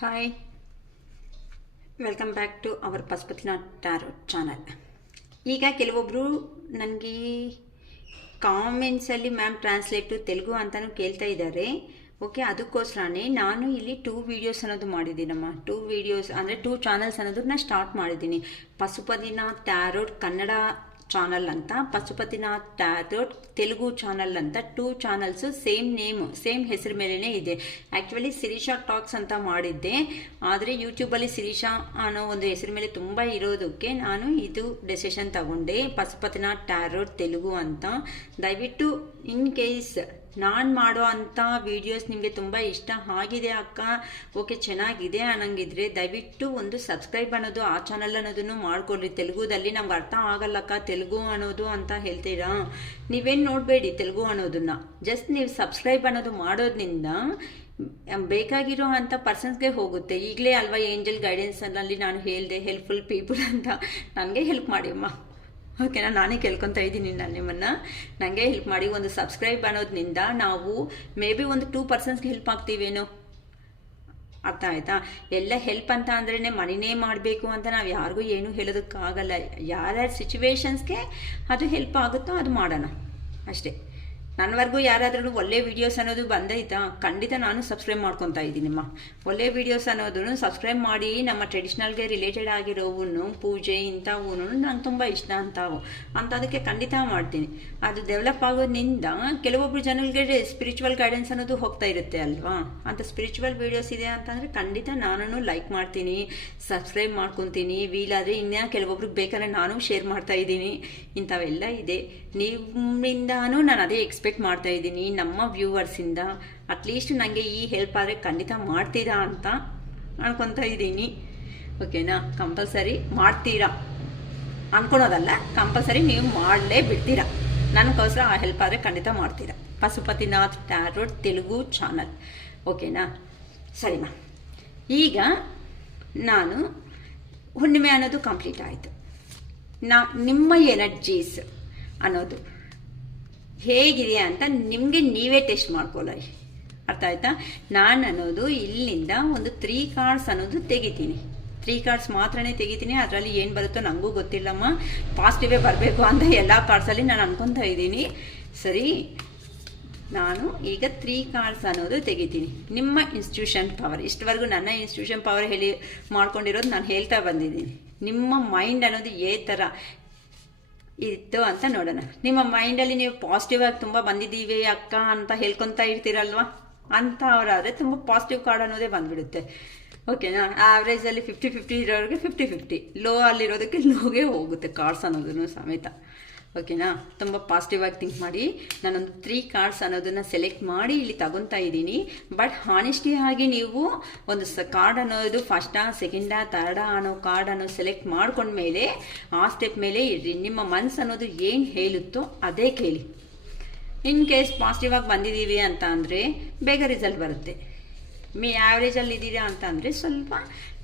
Hi, welcome back to our Pashupatinath tarot channel. ಈಗ ಕೆಲವೊಬ್ಬರು ನನಗೆ ಕಾಮೆಂಟ್ಸಲ್ಲಿ ಮ್ಯಾಮ್ ಟ್ರಾನ್ಸ್ಲೇಟು ತೆಲುಗು ಅಂತಲೂ ಕೇಳ್ತಾ ಇದ್ದಾರೆ. ಓಕೆ, ಅದಕ್ಕೋಸ್ಕರನೇ ನಾನು ಇಲ್ಲಿ 2 ವೀಡಿಯೋಸ್ ಅನ್ನೋದು ಮಾಡಿದ್ದೀನಮ್ಮ. 2 ವೀಡಿಯೋಸ್ ಅಂದರೆ 2 ಚಾನಲ್ಸ್ ಅನ್ನೋದನ್ನ ಸ್ಟಾರ್ಟ್ ಮಾಡಿದ್ದೀನಿ. ಪಶುಪತಿನಾಥ್ ಟ್ಯಾರೋ ಕನ್ನಡ ಚಾನಲ್ ಅಂತ, ಪಶುಪತಿನಾಥ್ ಟ್ಯಾರೋ ತೆಲುಗು ಚಾನಲ್ ಅಂತ 2 ಚಾನಲ್ಸು ಸೇಮ್ ನೇಮು, ಸೇಮ್ ಹೆಸರು ಮೇಲೇ ಇದೆ. ಆ್ಯಕ್ಚುಲಿ ಶಿರೀಷಾ ಟಾಕ್ಸ್ ಅಂತ ಮಾಡಿದ್ದೆ, ಆದರೆ ಯೂಟ್ಯೂಬಲ್ಲಿ ಶಿರೀಷಾ ಅನ್ನೋ ಒಂದು ಹೆಸರು ಮೇಲೆ ತುಂಬ ಇರೋದಕ್ಕೆ ನಾನು ಇದು ಡೆಸಿಷನ್ ತಗೊಂಡೆ, ಪಶುಪತಿನಾಥ್ ಟ್ಯಾರೋ ತೆಲುಗು ಅಂತ. ದಯವಿಟ್ಟು ಇನ್ ಕೇಸ್ ನಾನು ಮಾಡೋ ಅಂಥ ವೀಡಿಯೋಸ್ ನಿಮಗೆ ತುಂಬ ಇಷ್ಟ ಆಗಿದೆ ಅಕ್ಕ, ಓಕೆ ಚೆನ್ನಾಗಿದೆ ಅನ್ನಂಗಿದ್ರೆ ದಯವಿಟ್ಟು ಒಂದು ಸಬ್ಸ್ಕ್ರೈಬ್ ಅನ್ನೋದು ಆ ಚಾನಲ್ ಅನ್ನೋದನ್ನು ಮಾಡ್ಕೊಳ್ರಿ. ತೆಲುಗುದಲ್ಲಿ ನಮ್ಗೆ ಅರ್ಥ ಆಗಲ್ಲಕ್ಕ ತೆಲುಗು ಅನ್ನೋದು ಅಂತ ಹೇಳ್ತೀರಾ, ನೀವೇನು ನೋಡಬೇಡಿ ತೆಲುಗು ಅನ್ನೋದನ್ನು. ಜಸ್ಟ್ ನೀವು ಸಬ್ಸ್ಕ್ರೈಬ್ ಅನ್ನೋದು ಮಾಡೋದ್ರಿಂದ ಬೇಕಾಗಿರೋ ಅಂಥ ಪರ್ಸನ್ಸ್ಗೆ ಹೋಗುತ್ತೆ. ಈಗಲೇ ಅಲ್ವಾ ಏಂಜಲ್ ಗೈಡೆನ್ಸಲ್ಲಿ ನಾನು ಹೇಳಿದೆ ಹೆಲ್ಪ್ಫುಲ್ ಪೀಪಲ್ ಅಂತ, ನನಗೆ ಹೆಲ್ಪ್ ಮಾಡಿ ಅಮ್ಮ. ಓಕೆನಾ, ನಾನೇ ಕೇಳ್ಕೊತಾ ಇದ್ದೀನಿ ನಿಮ್ಮನ್ನು, ನನಗೆ ಹೆಲ್ಪ್ ಮಾಡಿ. ಒಂದು ಸಬ್ಸ್ಕ್ರೈಬ್ ಅನ್ನೋದ್ರಿಂದ ನಾವು ಮೇ ಬಿ ಒಂದು 2 ಪರ್ಸನ್ಸ್ಗೆ ಹೆಲ್ಪ್ ಆಗ್ತೀವೇನೋ, ಅರ್ಥ ಆಯ್ತಾ? ಎಲ್ಲ ಹೆಲ್ಪ್ ಅಂತ ಅಂದ್ರೇ ಮನಿನೇ ಮಾಡಬೇಕು ಅಂತ ನಾವು ಯಾರಿಗೂ ಏನೂ ಹೇಳೋದಕ್ಕಾಗಲ್ಲ. ಯಾರ್ಯಾರ ಸಿಚುವೇಶನ್ಸ್ಗೆ ಅದು ಹೆಲ್ಪ್ ಆಗುತ್ತೋ ಅದು ಮಾಡೋಣ ಅಷ್ಟೇ. ನನ್ನವರೆಗೂ ಯಾರಾದ್ರೂ ಒಳ್ಳೆ ವೀಡಿಯೋಸ್ ಅನ್ನೋದು ಬಂದೈತಾ, ಖಂಡಿತ ನಾನು ಸಬ್ಸ್ಕ್ರೈಬ್ ಮಾಡ್ಕೊತಾ ಇದ್ದೀನಿಮ್ಮ. ಒಳ್ಳೆ ವೀಡಿಯೋಸ್ ಅನ್ನೋದನ್ನು ಸಬ್ಸ್ಕ್ರೈಬ್ ಮಾಡಿ, ನಮ್ಮ ಟ್ರೆಡಿಷ್ನಲ್ಗೆ ರಿಲೇಟೆಡ್ ಆಗಿರೋವನ್ನು ಪೂಜೆ ಇಂಥವು ನಂಗೆ ತುಂಬ ಇಷ್ಟ ಅಂಥದಕ್ಕೆ ಖಂಡಿತ ಮಾಡ್ತೀನಿ. ಅದು ಡೆವಲಪ್ ಆಗೋದ್ರಿಂದ ಕೆಲವೊಬ್ರು ಜನಗಳಿಗೆ ಸ್ಪಿರಿಚುವಲ್ ಗೈಡೆನ್ಸ್ ಅನ್ನೋದು ಹೋಗ್ತಾ ಇರುತ್ತೆ ಅಲ್ವಾ, ಅಂತ ಸ್ಪಿರಿಚುವಲ್ ವೀಡಿಯೋಸ್ ಇದೆ ಅಂತಂದರೆ ಖಂಡಿತ ನಾನು ಲೈಕ್ ಮಾಡ್ತೀನಿ, ಸಬ್ಸ್ಕ್ರೈಬ್ ಮಾಡ್ಕೊತೀನಿ. ವೀಲಾದರೆ ಇನ್ನು ಕೆಲವೊಬ್ರಿಗೆ ಬೇಕಾದ್ರೆ ನಾನು ಶೇರ್ ಮಾಡ್ತಾ ಇದ್ದೀನಿ. ಇಂಥವೆಲ್ಲ ಇದೆ, ನಿಮ್ಮಿಂದಾನು ನಾನು ಅದೇ ಎಕ್ಸ್ಪೆಕ್ಟ್ ಮಾಡ್ತಾ ಇದ್ದೀನಿ, ನಮ್ಮ ವ್ಯೂವರ್ಸಿಂದ. ಅಟ್ಲೀಸ್ಟ್ ನನಗೆ ಈ ಹೆಲ್ಪ್ ಆದರೆ ಖಂಡಿತ ಮಾಡ್ತೀರಾ ಅಂತ ಅನ್ಕೊತಾ ಇದ್ದೀನಿ. ಓಕೆನಾ, ಕಂಪಲ್ಸರಿ ಮಾಡ್ತೀರಾ ಅನ್ಕೊಳೋದಲ್ಲ, ಕಂಪಲ್ಸರಿ ನೀವು ಮಾಡಲೇ ಬಿಡ್ತೀರಾ. ನನಗೋಸ್ಕರ ಆ ಹೆಲ್ಪ್ ಆದರೆ ಖಂಡಿತ ಮಾಡ್ತೀರಾ. ಪಶುಪತಿನಾಥ್ ಟ್ಯಾರೋ ತೆಲುಗು ಚಾನಲ್, ಓಕೆನಾ? ಸರಿನಾ, ಈಗ ನಾನು ಹುಣ್ಣಿಮೆ ಅನ್ನೋದು ಕಂಪ್ಲೀಟ್ ಆಯಿತು. ನಿಮ್ಮ ಎನರ್ಜೀಸ್ ಅನ್ನೋದು ಹೇಗಿದೆ ಅಂತ ನಿಮಗೆ ನೀವೇ ಟೆಸ್ಟ್ ಮಾಡ್ಕೊಳ್ಳಿ, ಅರ್ಥ ಆಯ್ತಾ? ನಾನು ಅನ್ನೋದು ಇಲ್ಲಿಂದ ಒಂದು 3 ಕಾರ್ಡ್ಸ್ ಅನ್ನೋದು ತೆಗಿತೀನಿ. 3 ಕಾರ್ಡ್ಸ್ ಮಾತ್ರನೇ ತೆಗಿತೀನಿ. ಅದರಲ್ಲಿ ಏನು ಬರುತ್ತೋ ನನಗೂ ಗೊತ್ತಿಲ್ಲಮ್ಮ, ಪಾಸಿಟಿವೇ ಬರಬೇಕು ಅಂತ ಎಲ್ಲ ಕಾರ್ಡ್ಸಲ್ಲಿ ನಾನು ಅನ್ಕೊತಾ ಇದ್ದೀನಿ. ಸರಿ, ನಾನು ಈಗ 3 ಕಾರ್ಡ್ಸ್ ಅನ್ನೋದು ತೆಗಿತೀನಿ. ನಿಮ್ಮ ಇನ್ಸ್ಟಿಟ್ಯೂಷನ್ ಪವರ್, ಇಷ್ಟವರೆಗೂ ನನ್ನ ಇನ್ಸ್ಟಿಟ್ಯೂಷನ್ ಪವರ್ ಮಾಡ್ಕೊಂಡಿರೋದು ನಾನು ಹೇಳ್ತಾ ಬಂದಿದ್ದೀನಿ. ನಿಮ್ಮ ಮೈಂಡ್ ಅನ್ನೋದು ಥರ ಇತ್ತು ಅಂತ ನೋಡೋಣ. ನಿಮ್ಮ ಮೈಂಡಲ್ಲಿ ನೀವು ಪಾಸಿಟಿವ್ ಆಗಿ ತುಂಬ ಬಂದಿದ್ದೀವಿ ಅಕ್ಕ ಅಂತ ಹೇಳ್ಕೊತಾ ಇರ್ತೀರಲ್ವ, ಅಂತ ಅವರಾದರೆ ತುಂಬ ಪಾಸಿಟಿವ್ ಕಾರ್ಡ್ ಅನ್ನೋದೇ ಬಂದುಬಿಡುತ್ತೆ. ಓಕೆನಾ? ಆವ್ರೇಜಲ್ಲಿ 50-50 ಇರೋರಿಗೆ 50-50, ಲೋ ಅಲ್ಲಿರೋದಕ್ಕೆ ಲೋಗೆ ಹೋಗುತ್ತೆ ಕಾರ್ಡ್ಸ್ ಅನ್ನೋದನ್ನು ಸಮೇತ. ಓಕೆನಾ? ತುಂಬ ಪಾಸಿಟಿವ್ ಆಗಿ ಥಿಂಕ್ ಮಾಡಿ. ನಾನೊಂದು 3 ಕಾರ್ಡ್ಸ್ ಅನ್ನೋದನ್ನು ಸೆಲೆಕ್ಟ್ ಮಾಡಿ ಇಲ್ಲಿ ತಗೊತಾ ಇದ್ದೀನಿ. ಬಟ್ ಹಾನೆಸ್ಟಿ ಆಗಿ ನೀವು ಒಂದು ಕಾರ್ಡ್ ಅನ್ನೋದು ಫಸ್ಟಾ ಸೆಕೆಂಡಾ ಥರ್ಡಾ ಅನ್ನೋ ಕಾರ್ಡನ್ನು ಸೆಲೆಕ್ಟ್ ಮಾಡ್ಕೊಂಡ್ಮೇಲೆ ಆ ಸ್ಟೆಪ್ ಮೇಲೆ ಇಡ್ರಿ. ನಿಮ್ಮ ಮನಸ್ಸು ಅನ್ನೋದು ಏನು ಹೇಳುತ್ತೋ ಅದೇ ಕೇಳಿ. ಇನ್ ಕೇಸ್ ಪಾಸಿಟಿವ್ ಆಗಿ ಬಂದಿದ್ದೀವಿ ಅಂತ ಅಂದರೆ ಬೇಗ ರಿಸಲ್ಟ್ ಬರುತ್ತೆ. ಆ್ಯಾವ್ರೇಜಲ್ಲಿ ಇದ್ದೀರಾ ಅಂತ ಅಂದರೆ ಸ್ವಲ್ಪ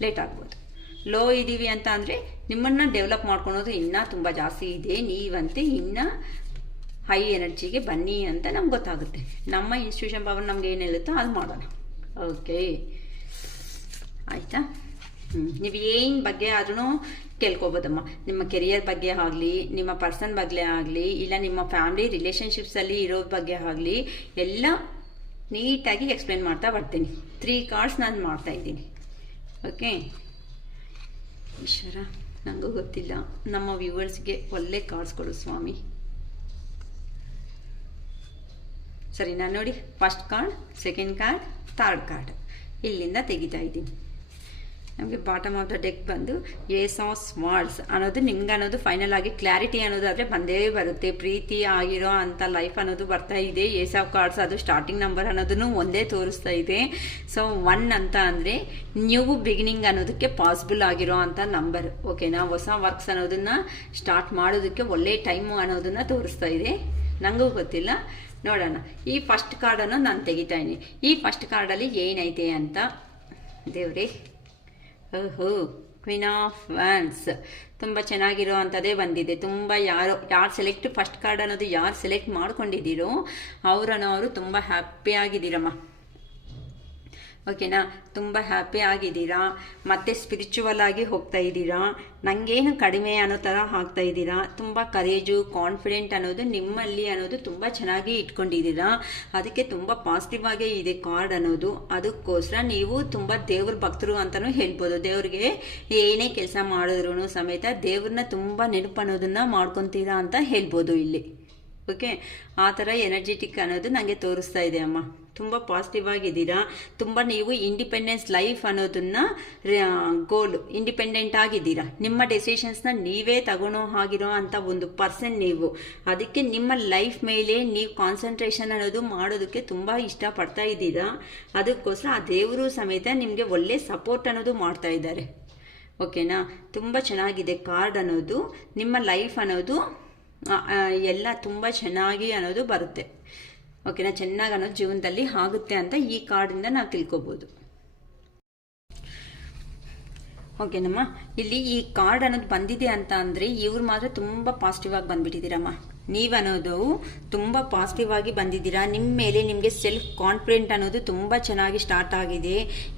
ಲೇಟ್ ಆಗ್ಬೋದು. ಲೋ ಇದ್ದೀವಿ ಅಂತ ಅಂದರೆ ನಿಮ್ಮನ್ನು ಡೆವಲಪ್ ಮಾಡ್ಕೊಳೋದು ಇನ್ನೂ ತುಂಬ ಜಾಸ್ತಿ ಇದೆ. ನೀವಂತೆ ಇನ್ನೂ ಹೈ ಎನರ್ಜಿಗೆ ಬನ್ನಿ ಅಂತ ನಮ್ಗೆ ಗೊತ್ತಾಗುತ್ತೆ. ನಮ್ಮ ಇನ್ಸ್ಟಿಟ್ಯೂಷನ್ ಪವರ್ ನಮ್ಗೆ ಏನು ಹೇಳುತ್ತೋ ಅದು ಮಾಡೋಣ. ಓಕೆ ಆಯಿತಾ? ನೀವು ಏನು ಬಗ್ಗೆ ಆದ್ರೂ ಕೇಳ್ಕೊಬೋದಮ್ಮ. ನಿಮ್ಮ ಕೆರಿಯರ್ ಬಗ್ಗೆ ಆಗಲಿ, ನಿಮ್ಮ ಪರ್ಸನ್ ಬಗ್ಗೆ ಆಗಲಿ, ಇಲ್ಲ ನಿಮ್ಮ ಫ್ಯಾಮಿಲಿ ರಿಲೇಷನ್ಶಿಪ್ಸಲ್ಲಿ ಇರೋ ಬಗ್ಗೆ ಆಗಲಿ, ಎಲ್ಲ ನೀಟಾಗಿ ಎಕ್ಸ್ಪ್ಲೇನ್ ಮಾಡ್ತಾ ಬರ್ತೀನಿ. 3 ಕಾರ್ಡ್ಸ್ ನಾನು ಮಾಡ್ತಾಯಿದ್ದೀನಿ. ಓಕೆ, ಈಶ್ವರ ನನಗೂ ಗೊತ್ತಿಲ್ಲ, ನಮ್ಮ ವ್ಯೂವರ್ಸ್ಗೆ ಒಳ್ಳೆ ಕಾರ್ಡ್ಸ್ ಕೊಡು ಸ್ವಾಮಿ. ಸರಿ, ನಾನು ನೋಡಿ first card, second card, third card ಇಲ್ಲಿಂದ ತೆಗಿತಾ ಇದ್ದೀನಿ. ನಮಗೆ ಬಾಟಮ್ ಆಫ್ ದ ಡೆಕ್ ಬಂದು ಏಸ್ ಆಫ್ ಸ್ವಾರ್ಡ್ಸ್ ಅನ್ನೋದು ನಿಮ್ಗೆ ಅನ್ನೋದು ಫೈನಲ್ ಆಗಿ ಕ್ಲಾರಿಟಿ ಅನ್ನೋದಾದರೆ ಬಂದೇ ಬರುತ್ತೆ. ಪ್ರೀತಿ ಆಗಿರೋ ಅಂಥ ಲೈಫ್ ಅನ್ನೋದು ಬರ್ತಾ ಇದೆ. ಏಸ್ ಆಫ್ ಕಾರ್ಡ್ಸ್ ಅದು ಸ್ಟಾರ್ಟಿಂಗ್ ನಂಬರ್ ಅನ್ನೋದನ್ನು ಒಂದೇ ತೋರಿಸ್ತಾ ಇದೆ. ಸೊ 1 ಅಂತ ಅಂದರೆ ನ್ಯೂ ಬಿಗಿನಿಂಗ್ ಅನ್ನೋದಕ್ಕೆ ಪಾಸಿಬಲ್ ಆಗಿರೋ ಅಂಥ ನಂಬರ್. ಓಕೆನಾ? ಹೊಸ ವರ್ಕ್ಸ್ ಅನ್ನೋದನ್ನು ಸ್ಟಾರ್ಟ್ ಮಾಡೋದಕ್ಕೆ ಒಳ್ಳೆ ಟೈಮು ಅನ್ನೋದನ್ನು ತೋರಿಸ್ತಾ ಇದೆ. ನನಗೂ ಗೊತ್ತಿಲ್ಲ, ನೋಡೋಣ. ಈ ಫಸ್ಟ್ ಕಾರ್ಡನ್ನು ನಾನು ತೆಗಿತಾ ಇದ್ದೀನಿ. ಈ ಫಸ್ಟ್ ಕಾರ್ಡಲ್ಲಿ ಏನೈತೆ ಅಂತ ದೇವ್ರೇ. ಓಹೋ, ಕ್ವೀನ್ ಆಫ್ ವ್ಯಾಂಡ್ಸ್ ತುಂಬ ಚೆನ್ನಾಗಿರೋ ಅಂಥದ್ದೇ ಬಂದಿದೆ. ತುಂಬ ಯಾರು ಸೆಲೆಕ್ಟ್ ಫಸ್ಟ್ ಕಾರ್ಡ್ ಅನ್ನೋದು ಯಾರು ಸೆಲೆಕ್ಟ್ ಮಾಡ್ಕೊಂಡಿದ್ದೀರೋ ಅವರು ತುಂಬ ಹ್ಯಾಪಿಯಾಗಿದ್ದೀರಮ್ಮ. ಓಕೆನಾ. ತುಂಬ ಹ್ಯಾಪಿ ಆಗಿದ್ದೀರಾ, ಮತ್ತು ಸ್ಪಿರಿಚುವಲ್ ಆಗಿ ಹೋಗ್ತಾ ಇದ್ದೀರಾ, ನನಗೇನು ಕಡಿಮೆ ಅನ್ನೋ ಥರ ಆಗ್ತಾ ಇದ್ದೀರಾ. ತುಂಬ ಕರೇಜು, ಕಾನ್ಫಿಡೆಂಟ್ ಅನ್ನೋದು ನಿಮ್ಮಲ್ಲಿ ಅನ್ನೋದು ತುಂಬ ಚೆನ್ನಾಗಿ ಇಟ್ಕೊಂಡಿದ್ದೀರಾ. ಅದಕ್ಕೆ ತುಂಬ ಪಾಸಿಟಿವ್ ಆಗೇ ಇದೆ ಕಾರ್ಡ್ ಅನ್ನೋದು. ಅದಕ್ಕೋಸ್ಕರ ನೀವು ತುಂಬ ದೇವ್ರ ಭಕ್ತರು ಅಂತಲೂ ಹೇಳ್ಬೋದು. ದೇವ್ರಿಗೆ ಏನೇ ಕೆಲಸ ಮಾಡಿದ್ರು ಸಮೇತ ದೇವ್ರನ್ನ ತುಂಬ ನೆನಪು ಅನ್ನೋದನ್ನು ಮಾಡ್ಕೊತೀರಾ ಅಂತ ಹೇಳ್ಬೋದು ಇಲ್ಲಿ. ಓಕೆ, ಆ ಥರ ಎನರ್ಜೆಟಿಕ್ ಅನ್ನೋದು ನನಗೆ ತೋರಿಸ್ತಾ ಇದೆ ಅಮ್ಮ. ತುಂಬ ಪಾಸಿಟಿವ್ ಆಗಿದ್ದೀರಾ. ತುಂಬ ನೀವು ಇಂಡಿಪೆಂಡೆನ್ಸ್ ಲೈಫ್ ಅನ್ನೋದನ್ನು ಗೋಲ್, ಇಂಡಿಪೆಂಡೆಂಟ್ ಆಗಿದ್ದೀರಾ. ನಿಮ್ಮ ಡೆಸಿಷನ್ಸ್ನ ನೀವೇ ತಗೊಳೋ ಆಗಿರೋ ಅಂಥ ಒಂದು ಪರ್ಸನ್ ನೀವು. ಅದಕ್ಕೆ ನಿಮ್ಮ ಲೈಫ್ ಮೇಲೆ ನೀವು ಕಾನ್ಸಂಟ್ರೇಷನ್ ಅನ್ನೋದು ಮಾಡೋದಕ್ಕೆ ತುಂಬ ಇಷ್ಟಪಡ್ತಾ ಇದ್ದೀರಾ. ಅದಕ್ಕೋಸ್ಕರ ಆ ದೇವರು ಸಮೇತ ನಿಮಗೆ ಒಳ್ಳೆ ಸಪೋರ್ಟ್ ಅನ್ನೋದು ಮಾಡ್ತಾ ಇದ್ದಾರೆ. ಓಕೆನಾ. ತುಂಬ ಚೆನ್ನಾಗಿದೆ ಕಾರ್ಡ್ ಅನ್ನೋದು. ನಿಮ್ಮ ಲೈಫ್ ಅನ್ನೋದು ಎಲ್ಲ ತುಂಬ ಚೆನ್ನಾಗಿ ಅನ್ನೋದು ಬರುತ್ತೆ. ಓಕೆನಾ. ಚೆನ್ನಾಗಿ ಅನ್ನೋದು ಜೀವನದಲ್ಲಿ ಆಗುತ್ತೆ ಅಂತ ಈ ಕಾರ್ಡಿಂದ ನಾವು ತಿಳ್ಕೊಬೋದು. ಓಕೆನಮ್ಮ. ಇಲ್ಲಿ ಈ ಕಾರ್ಡ್ ಅನ್ನೋದು ಬಂದಿದೆ ಅಂತ ಅಂದರೆ ಇವ್ರು ಮಾತ್ರ ತುಂಬ ಪಾಸಿಟಿವ್ ಆಗಿ ಬಂದ್ಬಿಟ್ಟಿದ್ದೀರಮ್ಮ. ನೀವನ್ನೋದು ತುಂಬ ಪಾಸಿಟಿವ್ ಆಗಿ ಬಂದಿದ್ದೀರಾ. ನಿಮ್ಮ ಮೇಲೆ ನಿಮಗೆ ಸೆಲ್ಫ್ ಕಾನ್ಫಿಡೆಂಟ್ ಅನ್ನೋದು ತುಂಬ ಚೆನ್ನಾಗಿ ಸ್ಟಾರ್ಟ್ ಆಗಿದೆ.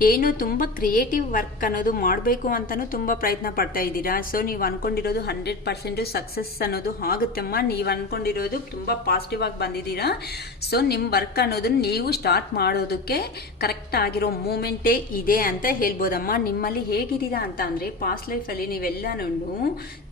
ಏನು ತುಂಬ ಕ್ರಿಯೇಟಿವ್ ವರ್ಕ್ ಅನ್ನೋದು ಮಾಡಬೇಕು ಅಂತಲೂ ತುಂಬ ಪ್ರಯತ್ನ ಪಡ್ತಾ ಇದ್ದೀರಾ. ಸೊ ನೀವು ಅಂದ್ಕೊಂಡಿರೋದು 100% ಸಕ್ಸಸ್ ಅನ್ನೋದು ಆಗುತ್ತಮ್ಮ. ನೀವು ಅಂದ್ಕೊಂಡಿರೋದು ತುಂಬ ಪಾಸಿಟಿವ್ ಆಗಿ ಬಂದಿದ್ದೀರಾ. ಸೊ ನಿಮ್ಮ ವರ್ಕ್ ಅನ್ನೋದು ನೀವು ಸ್ಟಾರ್ಟ್ ಮಾಡೋದಕ್ಕೆ ಕರೆಕ್ಟ್ ಆಗಿರೋ ಮೂಮೆಂಟೇ ಇದೆ ಅಂತ ಹೇಳ್ಬೋದಮ್ಮ. ನಿಮ್ಮಲ್ಲಿ ಹೇಗಿದ್ದೀರಾ ಅಂತ ಅಂದರೆ ಪಾಸ್ಟ್ ಲೈಫಲ್ಲಿ ನೀವೆಲ್ಲನೂ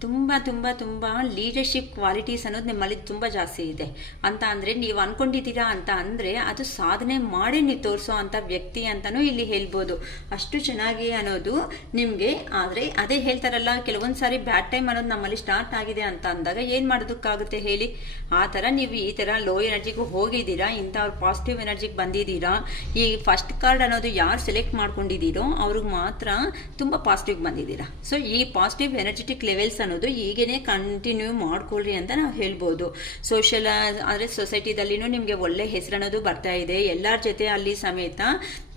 ತುಂಬ ತುಂಬ ತುಂಬ ಲೀಡರ್ಶಿಪ್ ಕ್ವಾಲಿಟೀಸ್ ಅನ್ನೋದು ನಿಮ್ಮಲ್ಲಿ ತುಂಬ ಜಾಸ್ತಿ ಇದೆ ಅಂತ ಅಂದರೆ ನೀವು ಅನ್ಕೊಂಡಿದ್ದೀರಾ ಅಂತ ಅಂದರೆ ಅದು ಸಾಧನೆ ಮಾಡಿ ನೀವು ತೋರಿಸೋ ಅಂಥ ವ್ಯಕ್ತಿ ಅಂತಲೂ ಇಲ್ಲಿ ಹೇಳ್ಬೋದು. ಅಷ್ಟು ಚೆನ್ನಾಗಿ ಅನ್ನೋದು ನಿಮಗೆ. ಆದರೆ ಅದೇ ಹೇಳ್ತಾರಲ್ಲ, ಕೆಲವೊಂದು ಸಾರಿ ಬ್ಯಾಡ್ ಟೈಮ್ ಅನ್ನೋದು ನಮ್ಮಲ್ಲಿ ಸ್ಟಾರ್ಟ್ ಆಗಿದೆ ಅಂತ ಅಂದಾಗ ಏನು ಮಾಡೋದಕ್ಕಾಗುತ್ತೆ ಹೇಳಿ. ಆ ಥರ ನೀವು ಈ ಥರ ಲೋ ಎನರ್ಜಿಗೂ ಹೋಗಿದ್ದೀರಾ, ಇಂಥವ್ರು ಪಾಸಿಟಿವ್ ಎನರ್ಜಿಗೆ ಬಂದಿದ್ದೀರಾ. ಈ ಫಸ್ಟ್ ಕಾರ್ಡ್ ಅನ್ನೋದು ಯಾರು ಸೆಲೆಕ್ಟ್ ಮಾಡ್ಕೊಂಡಿದ್ದೀರೋ ಅವ್ರಿಗೆ ಮಾತ್ರ ತುಂಬ ಪಾಸಿಟಿವ್ ಬಂದಿದ್ದೀರಾ. ಸೊ ಈ ಪಾಸಿಟಿವ್ ಎನರ್ಜೆಟಿಕ್ ಲೆವೆಲ್ಸ್ ಅನ್ನೋದು ಹೀಗೇ ಕಂಟಿನ್ಯೂ ಮಾಡ್ಕೊಳ್ರಿ ಅಂತ ನಾವು ಹೇಳ್ಬೋದು. ಸೋಷಿಯಲ್ ಅಂದರೆ ಸೊಸೈಟಿದಲ್ಲಿನೂ ನಿಮಗೆ ಒಳ್ಳೆ ಹೆಸರು ಅನ್ನೋದು ಬರ್ತಾ ಇದೆ. ಎಲ್ಲರ ಜೊತೆ ಅಲ್ಲಿ ಸಮೇತ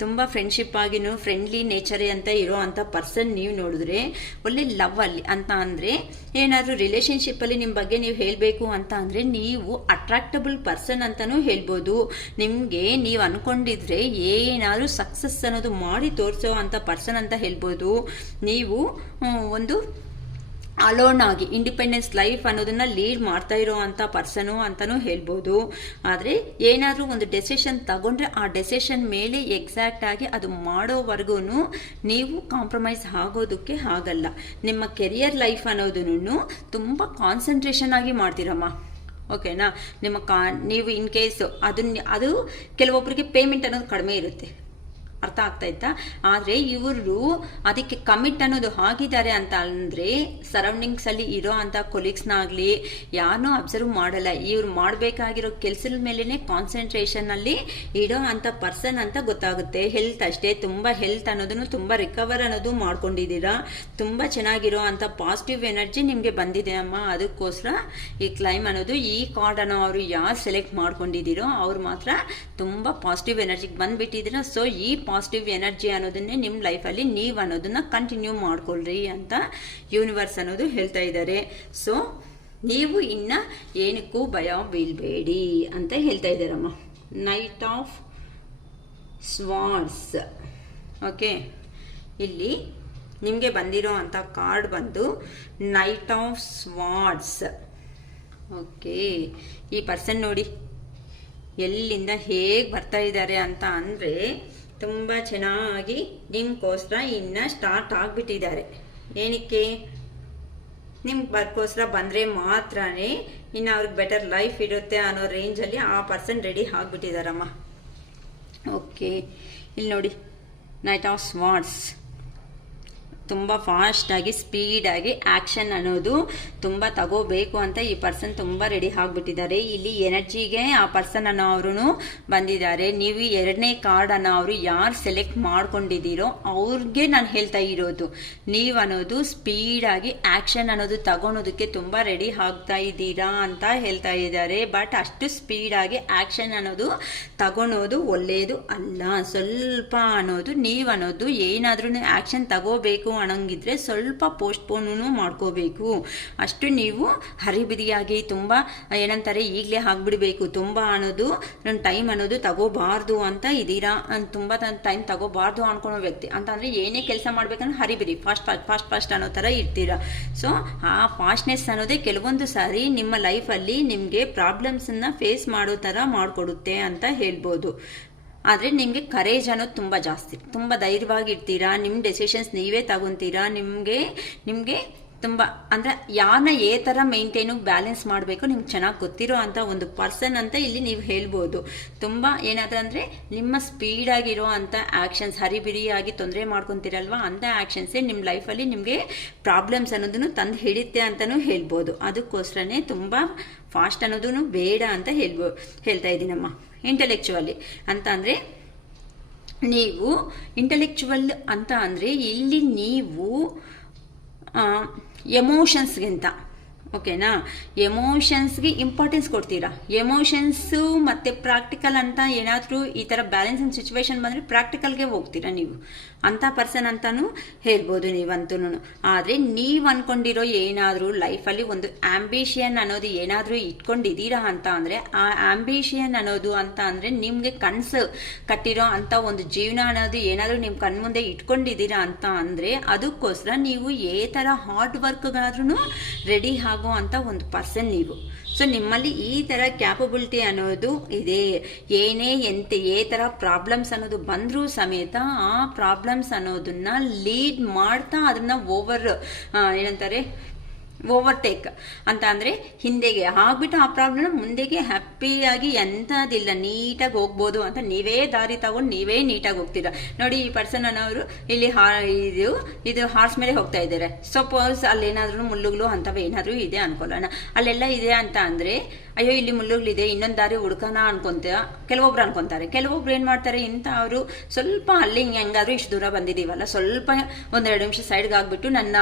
ತುಂಬ ಫ್ರೆಂಡ್ಶಿಪ್ ಆಗಿನೂ ಫ್ರೆಂಡ್ಲಿ ನೇಚರೇ ಅಂತ ಇರೋ ಅಂಥ ಪರ್ಸನ್ ನೀವು ನೋಡಿದ್ರೆ ಒಳ್ಳೆ ಲವ್ ಅಲ್ಲಿ ಅಂತ ಅಂದರೆ ಏನಾದರೂ ರಿಲೇಷನ್ಶಿಪ್ಪಲ್ಲಿ ನಿಮ್ಮ ಬಗ್ಗೆ ನೀವು ಹೇಳಬೇಕು ಅಂತ ಅಂದರೆ ನೀವು ಅಟ್ರಾಕ್ಟಬಲ್ ಪರ್ಸನ್ ಅಂತಲೂ ಹೇಳ್ಬೋದು. ನಿಮಗೆ ನೀವು ಅಂದ್ಕೊಂಡಿದ್ರೆ ಏನಾದರೂ ಸಕ್ಸಸ್ ಅನ್ನೋದು ಮಾಡಿ ತೋರಿಸೋ ಅಂಥ ಪರ್ಸನ್ ಅಂತ ಹೇಳ್ಬೋದು. ನೀವು ಒಂದು ಅಲೋನ್ ಆಗಿ ಇಂಡಿಪೆಂಡೆನ್ಸ್ ಲೈಫ್ ಅನ್ನೋದನ್ನ ಲೀಡ್ ಮಾಡ್ತಾ ಇರೋ ಅಂಥ ಪರ್ಸನು ಅಂತಲೂ ಹೇಳ್ಬೋದು. ಆದರೆ ಏನಾದರೂ ಒಂದು ಡೆಸಿಷನ್ ತಗೊಂಡ್ರೆ ಆ ಡೆಸಿಷನ್ ಮೇಲೆ ಎಕ್ಸಾಕ್ಟ್ ಆಗಿ ಅದು ಮಾಡೋವರೆಗೂ ನೀವು ಕಾಂಪ್ರಮೈಸ್ ಆಗೋದಕ್ಕೆ ಆಗಲ್ಲ. ನಿಮ್ಮ ಕೆರಿಯರ್ ಲೈಫ್ ಅನ್ನೋದನ್ನು ತುಂಬ ಕಾನ್ಸಂಟ್ರೇಷನ್ ಆಗಿ ಮಾಡ್ತೀರಮ್ಮ. ಓಕೆನಾ. ನೀವು ಇನ್ ಕೇಸ್ ಅದು ಕೆಲವೊಬ್ಬರಿಗೆ ಪೇಮೆಂಟ್ ಅನ್ನೋದು ಕಡಿಮೆ ಇರುತ್ತೆ, ಅರ್ಥ ಆಗ್ತಾ ಇತ್ತಾ. ಆದರೆ ಇವರು ಅದಕ್ಕೆ ಕಮಿಟ್ ಅನ್ನೋದು ಆಗಿದ್ದಾರೆ ಅಂತ ಅಂದರೆ ಸರೌಂಡಿಂಗ್ಸಲ್ಲಿ ಇರೋ ಅಂಥ ಕೊಲೀಗ್ಸ್ನಾಗಲಿ ಯಾರನ್ನೂ ಅಬ್ಸರ್ವ್ ಮಾಡಲ್ಲ. ಇವ್ರು ಮಾಡಬೇಕಾಗಿರೋ ಕೆಲಸದ ಮೇಲೇ ಕಾನ್ಸಂಟ್ರೇಷನಲ್ಲಿ ಇಡೋ ಅಂಥ ಪರ್ಸನ್ ಅಂತ ಗೊತ್ತಾಗುತ್ತೆ. ಹೆಲ್ತ್ ಅಷ್ಟೇ, ತುಂಬ ಹೆಲ್ತ್ ಅನ್ನೋದನ್ನು ತುಂಬ ರಿಕವರ್ ಅನ್ನೋದು ಮಾಡ್ಕೊಂಡಿದ್ದೀರಾ. ತುಂಬ ಚೆನ್ನಾಗಿರೋ ಅಂಥ ಪಾಸಿಟಿವ್ ಎನರ್ಜಿ ನಿಮಗೆ ಬಂದಿದೆ ಅಮ್ಮ. ಅದಕ್ಕೋಸ್ಕರ ಈ ಕ್ಲೈಮ್ ಅನ್ನೋದು ಈ ಕಾರ್ಡನ್ನು ಅವರು ಯಾರು ಸೆಲೆಕ್ಟ್ ಮಾಡ್ಕೊಂಡಿದ್ದೀರೋ ಅವ್ರು ಮಾತ್ರ ತುಂಬ ಪಾಸಿಟಿವ್ ಎನರ್ಜಿಗೆ ಬಂದುಬಿಟ್ಟಿದ್ದೀರಾ. ಸೊ ಈ ಪಾಸಿಟಿವ್ ಎನರ್ಜಿ ಅನ್ನೋದನ್ನೇ ನಿಮ್ಮ ಲೈಫಲ್ಲಿ ನೀವು ಅನ್ನೋದನ್ನ ಕಂಟಿನ್ಯೂ ಮಾಡ್ಕೊಳ್ರಿ ಅಂತ ಯೂನಿವರ್ಸ್ ಅನ್ನೋದು ಹೇಳ್ತಾ ಇದ್ದಾರೆ. ಸೊ ನೀವು ಇನ್ನು ಏನಕ್ಕೂ ಭಯ ಬೀಳಬೇಡಿ ಅಂತ ಹೇಳ್ತಾ ಇದ್ದಾರಮ್ಮ. Knight of swords. ಓಕೆ, ಇಲ್ಲಿ ನಿಮಗೆ ಬಂದಿರೋ ಅಂಥ ಕಾರ್ಡ್ ಬಂದು ನೈಟ್ ಆಫ್ ಸ್ವಾರ್ಡ್ಸ್. ಓಕೆ, ಈ ಪರ್ಸನ್ ನೋಡಿ ಎಲ್ಲಿಂದ ಹೇಗೆ ಬರ್ತಾ ಇದ್ದಾರೆ ಅಂತ ಅಂದರೆ ತುಂಬ ಚೆನ್ನಾಗಿ ನಿಮ್ಗೋಸ್ಕರ ಇನ್ನು ಸ್ಟಾರ್ಟ್ ಆಗಿಬಿಟ್ಟಿದ್ದಾರೆ. ಏನಕ್ಕೆ? ನಿಮ್ಗೆ ಬರ್ಕೋಸ್ಕರ ಬಂದರೆ ಮಾತ್ರನೇ ಇನ್ನು ಅವ್ರಿಗೆ ಬೆಟರ್ ಲೈಫ್ ಇರುತ್ತೆ ಅನ್ನೋ ರೇಂಜಲ್ಲಿ ಆ ಪರ್ಸನ್ ರೆಡಿ ಆಗಿಬಿಟ್ಟಿದ್ದಾರಮ್ಮ. ಓಕೆ, ಇಲ್ಲಿ ನೋಡಿ ನೈಟ್ ಆಫ್ ಸ್ವಾರ್ಡ್ಸ್. ತುಂಬ ಫಾಸ್ಟಾಗಿ ಸ್ಪೀಡಾಗಿ ಆ್ಯಕ್ಷನ್ ಅನ್ನೋದು ತುಂಬ ತಗೋಬೇಕು ಅಂತ ಈ ಪರ್ಸನ್ ತುಂಬ ರೆಡಿ ಆಗಿಬಿಟ್ಟಿದ್ದಾರೆ. ಇಲ್ಲಿ ಎನರ್ಜಿಗೆ ಆ ಪರ್ಸನ್ ಅನ್ನೋ ಅವರು ಬಂದಿದ್ದಾರೆ. ನೀವು ಎರಡನೇ ಕಾರ್ಡನ್ನು ಅವರು ಯಾರು ಸೆಲೆಕ್ಟ್ ಮಾಡ್ಕೊಂಡಿದ್ದೀರೋ ಅವ್ರಿಗೆ ನಾನು ಹೇಳ್ತಾ ಇರೋದು, ನೀವು ಅನ್ನೋದು ಸ್ಪೀಡಾಗಿ ಆ್ಯಕ್ಷನ್ ಅನ್ನೋದು ತಗೊಳೋದಕ್ಕೆ ತುಂಬ ರೆಡಿ ಆಗ್ತಾ ಇದ್ದೀರಾ ಅಂತ ಹೇಳ್ತಾ ಇದ್ದಾರೆ. ಬಟ್ ಅಷ್ಟು ಸ್ಪೀಡಾಗಿ ಆ್ಯಕ್ಷನ್ ಅನ್ನೋದು ತಗೊಳೋದು ಒಳ್ಳೆಯದು ಅಲ್ಲ. ಸ್ವಲ್ಪ ಅನ್ನೋದು ನೀವು ಅನ್ನೋದು ಏನಾದ್ರೂ ಆ್ಯಕ್ಷನ್ ತಗೋಬೇಕು ಅನ್ನೋಂಗಿದ್ರೆ ಸ್ವಲ್ಪ ಪೋಸ್ಟ್ಪೋನು ಮಾಡ್ಕೋಬೇಕು. ಅಷ್ಟು ನೀವು ಹರಿಬಿರಿಯಾಗಿ ತುಂಬ ಏನಂತಾರೆ ಈಗಲೇ ಆಗಿಬಿಡಬೇಕು ತುಂಬ ಅನ್ನೋದು ಟೈಮ್ ಅನ್ನೋದು ತಗೋಬಾರ್ದು ಅಂತ ಇದ್ದೀರಾ. ತುಂಬ ಟೈಮ್ ತಗೋಬಾರ್ದು ಅನ್ಕೊಳೋ ವ್ಯಕ್ತಿ ಅಂತಂದರೆ ಏನೇ ಕೆಲಸ ಮಾಡ್ಬೇಕಂದ್ರೆ ಹರಿಬಿರಿ ಫಾಸ್ಟ್ ಅನ್ನೋ ಥರ ಇರ್ತೀರಾ. ಸೊ ಆ ಫಾಸ್ಟ್ನೆಸ್ ಅನ್ನೋದೇ ಕೆಲವೊಂದು ಸಾರಿ ನಿಮ್ಮ ಲೈಫಲ್ಲಿ ನಿಮಗೆ ಪ್ರಾಬ್ಲಮ್ಸನ್ನು ಫೇಸ್ ಮಾಡೋ ಥರ ಮಾಡಿಕೊಡುತ್ತೆ ಅಂತ ಹೇಳ್ಬೋದು. ಆದರೆ ನಿಮಗೆ ಕರೇಜ್ ಅನ್ನೋದು ತುಂಬ ಜಾಸ್ತಿ, ತುಂಬ ಧೈರ್ಯವಾಗಿರ್ತೀರಾ, ನಿಮ್ಮ ಡೆಸಿಷನ್ಸ್ ನೀವೇ ತಗೊತೀರಾ. ನಿಮಗೆ ತುಂಬ ಅಂದರೆ ಯಾರನ್ನ ಥರ ಮೇಂಟೈನು ಬ್ಯಾಲೆನ್ಸ್ ಮಾಡಬೇಕು ನಿಮ್ಗೆ ಚೆನ್ನಾಗಿ ಗೊತ್ತಿರೋ ಅಂಥ ಒಂದು ಪರ್ಸನ್ ಅಂತ ಇಲ್ಲಿ ನೀವು ಹೇಳ್ಬೋದು. ತುಂಬ ಏನಾದರೂ ಅಂದರೆ ನಿಮ್ಮ ಸ್ಪೀಡಾಗಿರೋ ಅಂಥ ಆ್ಯಕ್ಷನ್ಸ್, ಹರಿಬಿರಿಯಾಗಿ ತೊಂದರೆ ಮಾಡ್ಕೊತೀರಲ್ವ, ಅಂಥ ಆ್ಯಕ್ಷನ್ಸೇ ನಿಮ್ಮ ಲೈಫಲ್ಲಿ ನಿಮಗೆ ಪ್ರಾಬ್ಲಮ್ಸ್ ಅನ್ನೋದನ್ನು ತಂದು ಹಿಡಿಯುತ್ತೆ ಅಂತಲೂ ಹೇಳ್ಬೋದು. ಅದಕ್ಕೋಸ್ಕರನೇ ತುಂಬ ಫಾಸ್ಟ್ ಅನ್ನೋದೂ ಬೇಡ ಅಂತ ಹೇಳ್ತಾ ಇದ್ದೀನಮ್ಮ. ಇಂಟೆಲೆಕ್ಚುವಲಿ ಅಂತ ಅಂದರೆ ನೀವು ಇಂಟೆಲೆಕ್ಚುವಲ್ ಅಂತ ಅಂದರೆ ಇಲ್ಲಿ ನೀವು ಎಮೋಷನ್ಸ್ಗಿಂತ ಓಕೆನಾ, ಎಮೋಷನ್ಸ್ಗೆ ಇಂಪಾರ್ಟೆನ್ಸ್ ಕೊಡ್ತೀರಾ. ಎಮೋಷನ್ಸು ಮತ್ತು ಪ್ರಾಕ್ಟಿಕಲ್ ಅಂತ ಏನಾದರೂ ಈ ಥರ ಬ್ಯಾಲೆನ್ಸಿಂಗ್ ಸಿಚುವೇಶನ್ ಬಂದರೆ ಪ್ರಾಕ್ಟಿಕಲ್ಗೆ ಹೋಗ್ತೀರಾ ನೀವು, ಅಂಥ ಪರ್ಸನ್ ಅಂತಲೂ ಹೇಳ್ಬೋದು ನೀವಂತೂ. ಆದರೆ ನೀವು ಅಂದ್ಕೊಂಡಿರೋ ಏನಾದರೂ ಲೈಫಲ್ಲಿ ಒಂದು ಆ್ಯಂಬಿಷನ್ ಅನ್ನೋದು ಏನಾದರೂ ಇಟ್ಕೊಂಡಿದ್ದೀರಾ ಅಂತ ಅಂದರೆ ಆ ಆ್ಯಂಬಿಷನ್ ಅನ್ನೋದು ಅಂತ ಅಂದರೆ ನಿಮಗೆ ಕನಸು ಕಟ್ಟಿರೋ ಅಂಥ ಒಂದು ಜೀವನ ಅನ್ನೋದು ಏನಾದರೂ ನಿಮ್ಮ ಕಣ್ಮುಂದೆ ಇಟ್ಕೊಂಡಿದ್ದೀರಾ ಅಂತ ಅಂದರೆ ಅದಕ್ಕೋಸ್ಕರ ನೀವು ಥರ ಹಾರ್ಡ್ ವರ್ಕ್ಗಾದ್ರೂ ರೆಡಿ ಆಗೋ ಅಂತ ಒಂದು ಪರ್ಸನ್ ನೀವು. ಸೊ ನಿಮ್ಮಲ್ಲಿ ಈ ಥರ ಕ್ಯಾಪಬಿಲಿಟಿ ಅನ್ನೋದು ಇದೆ. ಥರ ಪ್ರಾಬ್ಲಮ್ಸ್ ಅನ್ನೋದು ಬಂದರೂ ಸಮೇತ ಆ ಪ್ರಾಬ್ಲಮ್ಸ್ ಅನ್ನೋದನ್ನ ಲೀಡ್ ಮಾಡ್ತಾ ಅದನ್ನು ಓವರ್ಟೇಕ್ ಅಂತ ಅಂದರೆ ಹಿಂದೆಗೆ ಆಗ್ಬಿಟ್ಟು ಆ ಪ್ರಾಬ್ಲಮ್ ಮುಂದೆಗೆ ಹ್ಯಾಪಿಯಾಗಿ ಎಂಥದಿಲ್ಲ ನೀಟಾಗಿ ಹೋಗ್ಬೋದು ಅಂತ ನೀವೇ ದಾರಿ ತಗೊಂಡು ನೀವೇ ನೀಟಾಗಿ ಹೋಗ್ತೀರಾ. ನೋಡಿ ಈ ಪರ್ಸನ್ ಅನ್ನೋರು ಇಲ್ಲಿ ಇದು ಹಾರ್ಸ್ ಮೇಲೆ ಹೋಗ್ತಾ ಇದ್ದಾರೆ. ಸಪೋಸ್ ಅಲ್ಲೇನಾದ್ರೂ ಮುಳ್ಳುಗಳು ಅಂಥವು ಏನಾದರೂ ಇದೆ ಅನ್ಕೊಳ್ಳೋಣ, ಅಲ್ಲೆಲ್ಲ ಇದೆ ಅಂತ ಅಂದರೆ ಅಯ್ಯೋ ಇಲ್ಲಿ ಮುಳ್ಳುಗಳಿದೆ ಇನ್ನೊಂದು ದಾರಿ ಹುಡ್ಕೋಣ ಕೆಲವೊಬ್ರು ಅನ್ಕೊತಾರೆ. ಕೆಲವೊಬ್ರು ಏನು ಮಾಡ್ತಾರೆ, ಅವರು ಸ್ವಲ್ಪ ಅಲ್ಲಿ ಹೆಂಗಾದ್ರೂ ಇಷ್ಟು ದೂರ ಬಂದಿದ್ದೀವಲ್ಲ ಸ್ವಲ್ಪ ಒಂದೆರಡು ನಿಮಿಷ ಸೈಡ್ಗೆ ಆಗ್ಬಿಟ್ಟು ನನ್ನ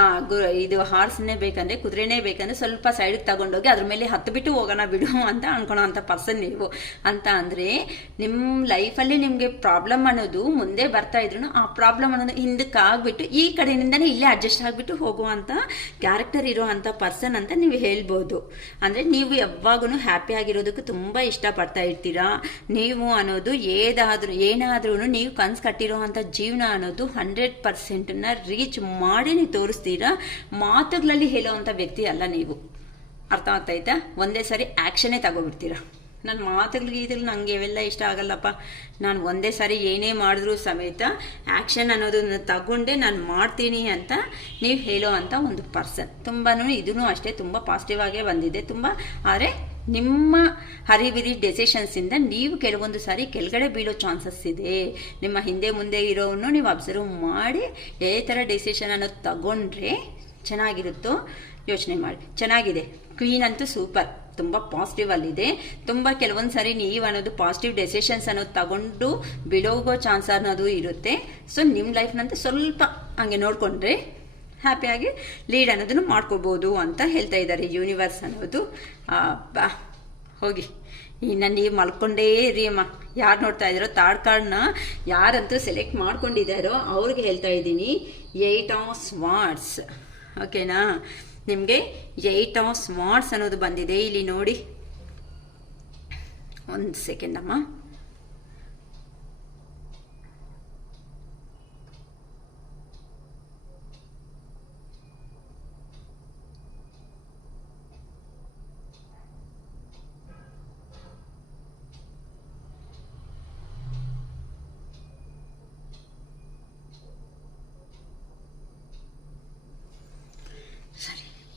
ಇದು ಹಾರ್ಸ್ನೇ ಬೇಕಂದ್ರೆ ಕುದುರೆನೇ ಬೇಕಂದ್ರೆ ಸ್ವಲ್ಪ ಸೈಡ್ಗೆ ತಗೊಂಡೋಗಿ ಅದ್ರ ಮೇಲೆ ಹತ್ತು ಹೋಗೋಣ ಬಿಡು ಅಂತ ಅನ್ಕೊಳೋ ಅಂಥ ಪರ್ಸನ್ ನೀವು. ಅಂತ ಅಂದರೆ ನಿಮ್ಮ ಲೈಫಲ್ಲಿ ನಿಮಗೆ ಪ್ರಾಬ್ಲಮ್ ಅನ್ನೋದು ಮುಂದೆ ಬರ್ತಾ ಇದ್ರು ಆ ಪ್ರಾಬ್ಲಮ್ ಅನ್ನೋದು ಹಿಂದಕ್ಕೆ ಆಗ್ಬಿಟ್ಟು ಈ ಕಡೆಯಿಂದನೇ ಇಲ್ಲೇ ಅಡ್ಜಸ್ಟ್ ಆಗಿಬಿಟ್ಟು ಹೋಗುವಂಥ ಕ್ಯಾರೆಕ್ಟರ್ ಇರೋ ಅಂಥ ಪರ್ಸನ್ ಅಂತ ನೀವು ಹೇಳ್ಬೋದು. ಅಂದರೆ ನೀವು ಯಾವಾಗೂ ಹ್ಯಾಪಿ ಆಗಿರೋದಕ್ಕೆ ತುಂಬ ಇಷ್ಟಪಡ್ತಾ ಇರ್ತೀರಾ. ನೀವು ಅನ್ನೋದು ಏನಾದ್ರೂ ನೀವು ಕನ್ಸು ಕಟ್ಟಿರೋ ಅಂಥ ಜೀವನ ಅನ್ನೋದು 100% ರೀಚ್ ಮಾಡಿ ನೀವು ತೋರಿಸ್ತೀರಾ. ಮಾತುಗಳಲ್ಲಿ ಹೇಳೋವಂಥ ವ್ಯಕ್ತಿ ಅಲ್ಲ ನೀವು. ಅರ್ಥ ಆಗ್ತಾಯ್ತಾ? ಒಂದೇ ಸಾರಿ ಆ್ಯಕ್ಷನ್ನೇ ತಗೋಬಿಡ್ತೀರಾ. ನನ್ನ ಮಾತುಗಳಿಗೆ ನನಗೆ ಇವೆಲ್ಲ ಇಷ್ಟ ಆಗಲ್ಲಪ್ಪ, ನಾನು ಒಂದೇ ಸಾರಿ ಏನೇ ಮಾಡಿದ್ರೂ ಸಮೇತ ಆ್ಯಕ್ಷನ್ ಅನ್ನೋದನ್ನು ತಗೊಂಡೆ ನಾನು ಮಾಡ್ತೀನಿ ಅಂತ ನೀವು ಹೇಳೋ ಅಂಥ ಒಂದು ಪರ್ಸನ್. ತುಂಬಾ ಇದೂ ಅಷ್ಟೇ ತುಂಬ ಪಾಸಿಟಿವ್ ಆಗೇ ಬಂದಿದೆ ತುಂಬ. ಆದರೆ ನಿಮ್ಮ ಹರಿಬಿರಿ ಡೆಸಿಷನ್ಸಿಂದ ನೀವು ಕೆಲವೊಂದು ಸಾರಿ ಕೆಳಗಡೆ ಬೀಳೋ ಚಾನ್ಸಸ್ ಇದೆ. ನಿಮ್ಮ ಹಿಂದೆ ಮುಂದೆ ಇರೋವನ್ನು ನೀವು ಅಬ್ಸರ್ವ್ ಮಾಡಿ ಥರ ಡೆಸಿಷನ್ ಅನ್ನೋದು ತಗೊಂಡ್ರೆ ಚೆನ್ನಾಗಿರುತ್ತೋ ಯೋಚನೆ ಮಾಡಿ. ಚೆನ್ನಾಗಿದೆ, ಕ್ವೀನ್ ಅಂತೂ ಸೂಪರ್, ತುಂಬ ಪಾಸಿಟಿವ್ ಅಲ್ಲಿದೆ. ತುಂಬ ಕೆಲವೊಂದು ಸಾರಿ ನೀವು ಅನ್ನೋದು ಪಾಸಿಟಿವ್ ಡೆಸಿಷನ್ಸ್ ಅನ್ನೋದು ತಗೊಂಡು ಬಿಡೋಗೋ ಚಾನ್ಸ್ ಅನ್ನೋದು ಇರುತ್ತೆ. ಸೊ ನಿಮ್ಮ ಲೈಫ್ನಂತ ಸ್ವಲ್ಪ ಹಂಗೆ ನೋಡಿಕೊಂಡ್ರೆ ಹ್ಯಾಪಿಯಾಗಿ ಲೀಡ್ ಅನ್ನೋದನ್ನು ಮಾಡ್ಕೋಬೋದು ಅಂತ ಹೇಳ್ತಾ ಇದ್ದಾರೆ ಯೂನಿವರ್ಸ್ ಅನ್ನೋದು. ಹೋಗಿ ಇನ್ನು ನೀವು ಮಲ್ಕೊಂಡೇ ಇರಿ ಅಮ್ಮ. ಯಾರು ನೋಡ್ತಾ ಇದ್ದಾರೋ ಥರ್ಡ್ ಕಾರ್ಡ್ನ ಯಾರಂತೂ ಸೆಲೆಕ್ಟ್ ಮಾಡ್ಕೊಂಡಿದ್ದಾರೋ ಅವ್ರಿಗೆ ಹೇಳ್ತಾ ಇದ್ದೀನಿ 8 ಆಫ್ ಸ್ವಾರ್ಡ್ಸ್. ಓಕೆನಾ, ನಿಮಗೆ 8 ಆಫ್ ಸ್ವಾರ್ಡ್ಸ್ ಅನ್ನೋದು ಬಂದಿದೆ ಇಲ್ಲಿ ನೋಡಿ. ಒಂದು ಸೆಕೆಂಡ್ ಅಮ್ಮ.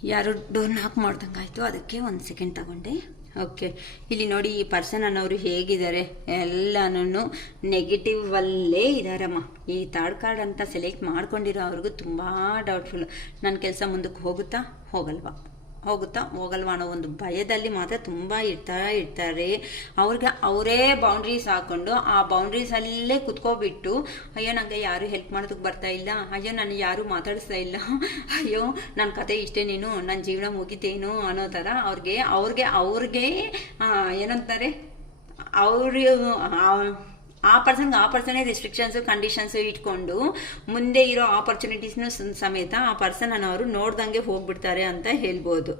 ಯಾರು ಡೋರ್ ನಾಕ್ ಮಾಡ್ದಂಗೆ ಆಯಿತು, ಅದಕ್ಕೆ ಒಂದು ಸೆಕೆಂಡ್ ತಗೊಂಡೆ. ಓಕೆ, ಇಲ್ಲಿ ನೋಡಿ ಈ ಪರ್ಸನ್ ಅನ್ನೋರು ಹೇಗಿದ್ದಾರೆ, ಎಲ್ಲನೂ ನೆಗೆಟಿವಲ್ಲೇ ಇದ್ದಾರಮ್ಮ. ಈ ಥರ್ಡ್ ಕಾರ್ಡ್ ಅಂತ ಸೆಲೆಕ್ಟ್ ಮಾಡ್ಕೊಂಡಿರೋ ಅವ್ರಿಗೂ ತುಂಬ ಡೌಟ್ಫುಲ್. ನನ್ನ ಕೆಲಸ ಮುಂದಕ್ಕೆ ಹೋಗುತ್ತಾ ಹೋಗಲ್ವಾ ಅನ್ನೋ ಒಂದು ಭಯದಲ್ಲಿ ಮಾತ್ರ ತುಂಬ ಇರ್ತಾರೆ. ಅವ್ರಿಗೆ ಅವರೇ ಬೌಂಡ್ರೀಸ್ ಹಾಕೊಂಡು ಆ ಬೌಂಡ್ರೀಸಲ್ಲೇ ಕುತ್ಕೋಬಿಟ್ಟು ಅಯ್ಯೋ ನನಗೆ ಯಾರು ಹೆಲ್ಪ್ ಮಾಡೋದಕ್ಕೆ ಬರ್ತಾ ಇಲ್ಲ, ಅಯ್ಯೋ ನಾನು ಯಾರು ಮಾತಾಡಿಸ್ತಾ ಇಲ್ಲ, ಅಯ್ಯೋ ನನ್ನ ಕತೆ ಇಷ್ಟೇ, ನೀನು ನನ್ನ ಜೀವನ ಮುಗಿತೇನು ಅನ್ನೋ ಥರ ಅವ್ರಿಗೆ ಏನಂತಾರೆ ಆ ಪರ್ಸನ್ನೇ ರಿಸ್ಟ್ರಿಕ್ಷನ್ಸು ಕಂಡೀಷನ್ಸು ಇಟ್ಕೊಂಡು ಮುಂದೆ ಇರೋ ಆಪರ್ಚುನಿಟೀಸ್ನು ಸಮೇತ ಆ ಪರ್ಸನ್ ಅನ್ನೋರು ನೋಡ್ದಂಗೆ ಹೋಗ್ಬಿಡ್ತಾರೆ ಅಂತ ಹೇಳ್ಬೋದು.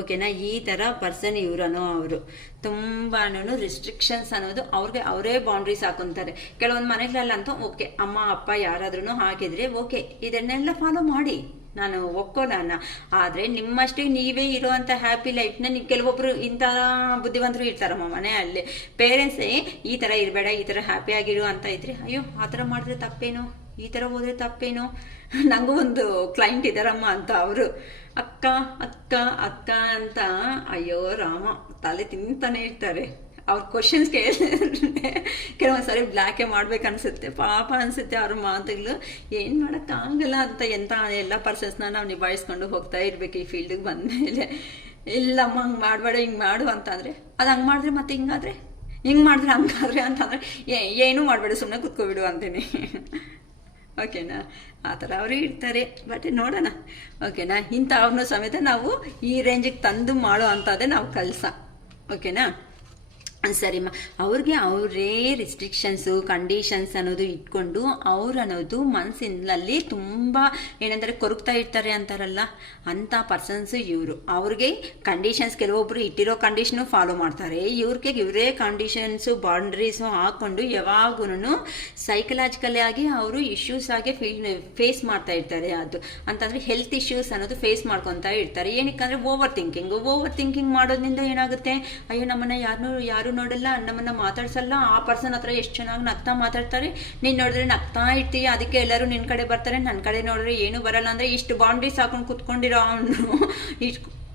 ಓಕೆನಾ, ಈ ಥರ ಪರ್ಸನ್ ಇವರನೋ ಅವರು ತುಂಬಾ ರಿಸ್ಟ್ರಿಕ್ಷನ್ಸ್ ಅನ್ನೋದು ಅವ್ರಿಗೆ ಅವರೇ ಬೌಂಡ್ರೀಸ್ ಹಾಕೊಂತಾರೆ. ಕೆಲವೊಂದು ಮನೆಗಳಲ್ಲಂತೂ ಓಕೆ ಅಮ್ಮ ಅಪ್ಪ ಯಾರಾದ್ರೂ ಹಾಕಿದ್ರೆ ಓಕೆ ಇದನ್ನೆಲ್ಲ ಫಾಲೋ ಮಾಡಿ, ನಾನು ಒಕ್ಕೋಣ. ಆದರೆ ನಿಮ್ಮಷ್ಟೇ ನೀವೇ ಇರೋವಂಥ ಹ್ಯಾಪಿ ಲೈಫ್ನ ನೀವು ಕೆಲವೊಬ್ಬರು ಇಂಥ ಬುದ್ಧಿವಂತರು ಇರ್ತಾರಮ್ಮ ಮನೆಯಲ್ಲಿ. ಪೇರೆಂಟ್ಸೇ ಈ ಥರ ಇರಬೇಡ, ಈ ಥರ ಹ್ಯಾಪಿಯಾಗಿರು ಅಂತ ಇದ್ರೆ ಅಯ್ಯೋ ಆ ಥರ ಮಾಡಿದ್ರೆ ತಪ್ಪೇನೋ, ಈ ಥರ ಹೋದರೆ ತಪ್ಪೇನೋ. ನನಗೂ ಒಂದು ಕ್ಲೈಂಟ್ ಇದ್ದಾರಮ್ಮ ಅಂತ, ಅವರು ಅಕ್ಕ ಅಕ್ಕ ಅಕ್ಕ ಅಂತ ಅಯ್ಯೋ ರಾಮ ತಲೆ ತಿಂತಾನೆ ಇರ್ತಾರೆ. ಅವ್ರ ಕ್ವಶನ್ಸ್ ಕೇಳಿದ್ರೆ ಕೆಲವೊಂದು ಸರಿ ಬ್ಲ್ಯಾಕೇ ಮಾಡ್ಬೇಕನ್ಸುತ್ತೆ, ಪಾಪ ಅನಿಸುತ್ತೆ ಅವ್ರ ಮಾತುಗಳು. ಏನು ಮಾಡೋಕ್ಕಾಗಲ್ಲ ಅಂತ ಎಂಥ ಎಲ್ಲ ಪರ್ಸನ್ಸ್ನ ನಾವು ನಿಭಾಯಿಸ್ಕೊಂಡು ಹೋಗ್ತಾ ಇರ್ಬೇಕು ಈ ಫೀಲ್ಡಿಗೆ ಬಂದಮೇಲೆ. ಇಲ್ಲಮ್ಮ ಹಂಗೆ ಮಾಡಬೇಡ ಹಿಂಗೆ ಮಾಡು ಅಂತಂದರೆ ಅದು ಹಂಗೆ ಮಾಡಿದ್ರೆ ಮತ್ತೆ ಹಿಂಗಾದರೆ ಹಿಂಗೆ ಮಾಡಿದ್ರೆ ಹಂಗಾದ್ರೆ ಅಂತಂದರೆ ಏನೂ ಮಾಡಬೇಡ ಸುಮ್ಮನೆ ಕುತ್ಕೊಬಿಡು ಅಂತೀನಿ. ಓಕೆನಾ, ಆ ಥರ ಅವರು ಇರ್ತಾರೆ. ಬಟ್ ನೋಡೋಣ ಓಕೆನಾ, ಇಂಥವ್ರನ್ನೂ ಸಮೇತ ನಾವು ಈ ರೇಂಜಿಗೆ ತಂದು ಮಾಡೋ ಅಂಥದ್ದೇ ನಾವು ಕೆಲಸ. ಓಕೆನಾ, ಸರಿಮ್ಮ. ಅವ್ರಿಗೆ ಅವರೇ ರಿಸ್ಟ್ರಿಕ್ಷನ್ಸು ಕಂಡೀಷನ್ಸ್ ಅನ್ನೋದು ಇಟ್ಕೊಂಡು ಅವ್ರು ಅನ್ನೋದು ಮನಸ್ಸಿನಲ್ಲಿ ತುಂಬ ಏನಂದರೆ ಕೊರಗ್ತಾ ಇರ್ತಾರೆ ಅಂತಾರಲ್ಲ, ಅಂಥ ಪರ್ಸನ್ಸು ಇವರು. ಅವ್ರಿಗೆ ಕಂಡೀಷನ್ಸ್ ಕೆಲವೊಬ್ಬರು ಇಟ್ಟಿರೋ ಕಂಡೀಷನು ಫಾಲೋ ಮಾಡ್ತಾರೆ, ಇವ್ರಿಗೆ ಇವರೇ ಕಂಡೀಷನ್ಸು ಬೌಂಡ್ರೀಸು ಹಾಕ್ಕೊಂಡು ಯಾವಾಗೂ ಸೈಕಲಾಜಿಕಲಿ ಆಗಿ ಅವರು ಇಶ್ಯೂಸ್ ಆಗಿ ಫೇಸ್ ಮಾಡ್ತಾ ಇರ್ತಾರೆ. ಅದು ಅಂತಂದರೆ ಹೆಲ್ತ್ ಇಶ್ಯೂಸ್ ಅನ್ನೋದು ಫೇಸ್ ಮಾಡ್ಕೊತಾ ಇರ್ತಾರೆ. ಏನಕ್ಕಂದರೆ ಓವರ್ ಥಿಂಕಿಂಗ್ ಮಾಡೋದ್ರಿಂದ ಏನಾಗುತ್ತೆ, ಅಯ್ಯೋ ನಮ್ಮನ್ನು ಯಾರು ನೋಡಲ್ಲ, ನಮ್ಮನ್ನ ಮಾತಾಡ್ಸಲ್ಲ, ಆ ಪರ್ಸನ್ ಹತ್ರ ಎಷ್ಟು ಚೆನ್ನಾಗಿ ನಗ್ತಾ ಮಾತಾಡ್ತಾರೆ, ನೀನು ನೋಡಿದ್ರೆ ನಗ್ತಾ ಇರ್ತೀಯ, ಅದಕ್ಕೆ ಎಲ್ಲರೂ ನಿನ್ನ ಕಡೆ ಬರ್ತಾರೆ, ನನ್ನ ಕಡೆ ನೋಡಿದ್ರೆ ಏನು ಬರಲ್ಲ. ಅಂದರೆ ಇಷ್ಟು ಬೌಂಡ್ರೀಸ್ ಹಾಕೊಂಡು ಕುತ್ಕೊಂಡಿರೋ ಅವನು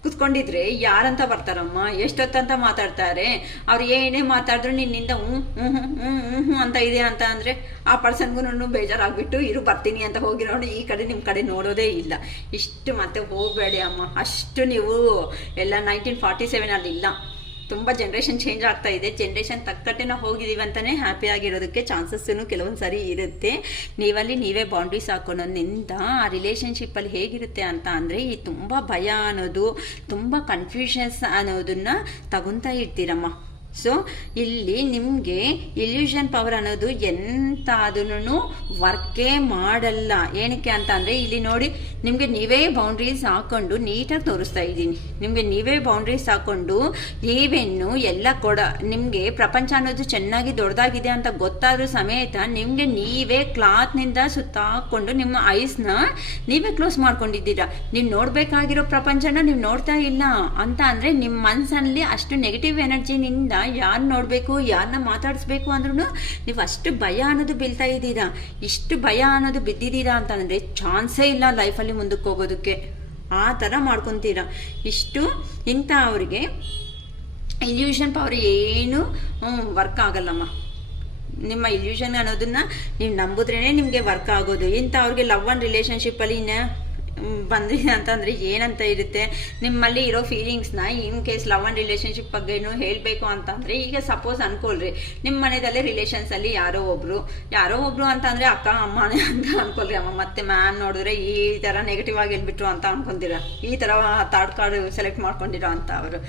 ಕುತ್ಕೊಂಡಿದ್ರೆ ಯಾರಂತ ಬರ್ತಾರಮ್ಮ, ಎಷ್ಟೊತ್ತಂತ ಮಾತಾಡ್ತಾರೆ. ಅವ್ರು ಏನೇ ಮಾತಾಡಿದ್ರು ನಿನ್ನಿಂದ ಹ್ಞೂ ಅಂತ ಇದೆ ಅಂತ ಅಂದರೆ ಆ ಪರ್ಸನ್ಗೂ ಬೇಜಾರಾಗ್ಬಿಟ್ಟು ಇರು ಬರ್ತೀನಿ ಅಂತ ಹೋಗಿರೋನು ಈ ಕಡೆ ನಿಮ್ಮ ಕಡೆ ನೋಡೋದೇ ಇಲ್ಲ. ಇಷ್ಟು ಮತ್ತೆ ಹೋಗಬೇಡಿ ಅಮ್ಮ, ಅಷ್ಟು ನೀವು ಎಲ್ಲ 1947 ಇಲ್ಲ. ತುಂಬ ಜನ್ರೇಷನ್ ಚೇಂಜ್ ಆಗ್ತಾ ಇದೆ. ಜನ್ರೇಷನ್ ತಕ್ಕಟ್ಟೆ ನಾವು ಹೋಗಿದ್ದೀವಿ ಅಂತಲೇ ಹ್ಯಾಪಿ ಆಗಿರೋದಕ್ಕೆ ಚಾನ್ಸಸ್ಸೂ ಕೆಲವೊಂದು ಸರಿ ಇರುತ್ತೆ. ನೀವೇ ಬೌಂಡ್ರೀಸ್ ಹಾಕೋದ್ರಿಂದ ಆ ರಿಲೇಷನ್ಶಿಪ್ಪಲ್ಲಿ ಹೇಗಿರುತ್ತೆ ಅಂತ ಅಂದರೆ ಈ ತುಂಬ ಭಯ ಅನ್ನೋದು, ತುಂಬ ಕನ್ಫ್ಯೂಷನ್ಸ್ ಅನ್ನೋದನ್ನು ತಗೊತಾ ಇರ್ತೀರಮ್ಮ. ಸೊ ಇಲ್ಲಿ ನಿಮಗೆ ಇಲ್ಯೂಷನ್ ಪವರ್ ಅನ್ನೋದು ಎಂತಾದೂ ವರ್ಕೇ ಮಾಡಲ್ಲ. ಏನಕ್ಕೆ ಅಂತ ಅಂದರೆ ಇಲ್ಲಿ ನೋಡಿ, ನಿಮಗೆ ನೀವೇ ಬೌಂಡ್ರೀಸ್ ಹಾಕ್ಕೊಂಡು ನೀಟಾಗಿ ತೋರಿಸ್ತಾ ಇದ್ದೀನಿ. ನಿಮಗೆ ನೀವೇ ಬೌಂಡ್ರೀಸ್ ಹಾಕ್ಕೊಂಡು ಈವೆನ್ನು ಎಲ್ಲ ನಿಮಗೆ ಪ್ರಪಂಚ ಅನ್ನೋದು ಚೆನ್ನಾಗಿ ದೊಡ್ಡದಾಗಿದೆ ಅಂತ ಗೊತ್ತಾದ್ರೂ ಸಮೇತ ನಿಮಗೆ ನೀವೇ ಕ್ಲಾತ್ನಿಂದ ಸುತ್ತಾಕೊಂಡು ನಿಮ್ಮ ಐಸ್ನ ನೀವೇ ಕ್ಲೋಸ್ ಮಾಡ್ಕೊಂಡಿದ್ದೀರಾ. ನೀವು ನೋಡಬೇಕಾಗಿರೋ ಪ್ರಪಂಚನ ನೀವು ನೋಡ್ತಾ ಇಲ್ಲ ಅಂತ ಅಂದರೆ ನಿಮ್ಮ ಮನಸ್ಸಲ್ಲಿ ಅಷ್ಟು ನೆಗೆಟಿವ್ ಎನರ್ಜಿನಿಂದ ಯಾರು ನೋಡಬೇಕು, ಯಾರನ್ನ ಮಾತಾಡಿಸ್ಬೇಕು ಅಂದ್ರೂ ನೀವು ಅಷ್ಟು ಭಯ ಅನ್ನೋದು ಬೀಳ್ತಾ ಇದ್ದೀರಾ. ಇಷ್ಟು ಭಯ ಅನ್ನೋದು ಬಿದ್ದಿದ್ದೀರಾ ಅಂತಂದರೆ ಚಾನ್ಸೇ ಇಲ್ಲ ಲೈಫಲ್ಲಿ ಮುಂದಕ್ಕೆ ಹೋಗೋದಕ್ಕೆ. ಆ ಥರ ಮಾಡ್ಕೊತೀರಾ. ಇಷ್ಟು ಇಂಥ ಅವ್ರಿಗೆ ಇಲ್ಯೂಷನ್ ಪವರ್ ಏನು ವರ್ಕ್ ಆಗಲ್ಲಮ್ಮ. ನಿಮ್ಮ ಇಲ್ಯೂಷನ್ ಅನ್ನೋದನ್ನ ನೀವು ನಂಬುದ್ರೇ ನಿಮಗೆ ವರ್ಕ್ ಆಗೋದು. ಇಂಥ ಅವ್ರಿಗೆ ಲವ್ ಆ್ಯಂಡ್ ರಿಲೇಷನ್ಶಿಪ್ಪಲ್ಲಿ ಬಂದ್ರಿ ಅಂತಂದರೆ ಏನಂತ ಇರುತ್ತೆ, ನಿಮ್ಮಲ್ಲಿ ಇರೋ ಫೀಲಿಂಗ್ಸ್ನ in case love and relationship ಬಗ್ಗೆನೂ ಹೇಳಬೇಕು ಅಂತಂದರೆ, ಈಗ ಸಪೋಸ್ ಅನ್ಕೊಳ್ರಿ ನಿಮ್ಮ ಮನೆಯಲ್ಲೇ ರಿಲೇಷನ್ಸಲ್ಲಿ ಯಾರೋ ಒಬ್ರು ಅಂತಂದರೆ ಅಕ್ಕ ಅಮ್ಮನೇ ಅಂತ ಅನ್ಕೊಳ್ರಿ ಅಮ್ಮ. ಮತ್ತೆ ಮ್ಯಾಮ್ ನೋಡಿದ್ರೆ ಈ ಥರ ನೆಗೆಟಿವ್ ಆಗಿ ಹೇಳ್ಬಿಟ್ರು ಅಂತ ಅನ್ಕೊಂತೀರ, ಈ ಥರ ಥರ್ಡ್ ಕಾರ್ಡ್ ಸೆಲೆಕ್ಟ್ ಮಾಡ್ಕೊಂಡಿರೋ ಅಂತ ಅವರು.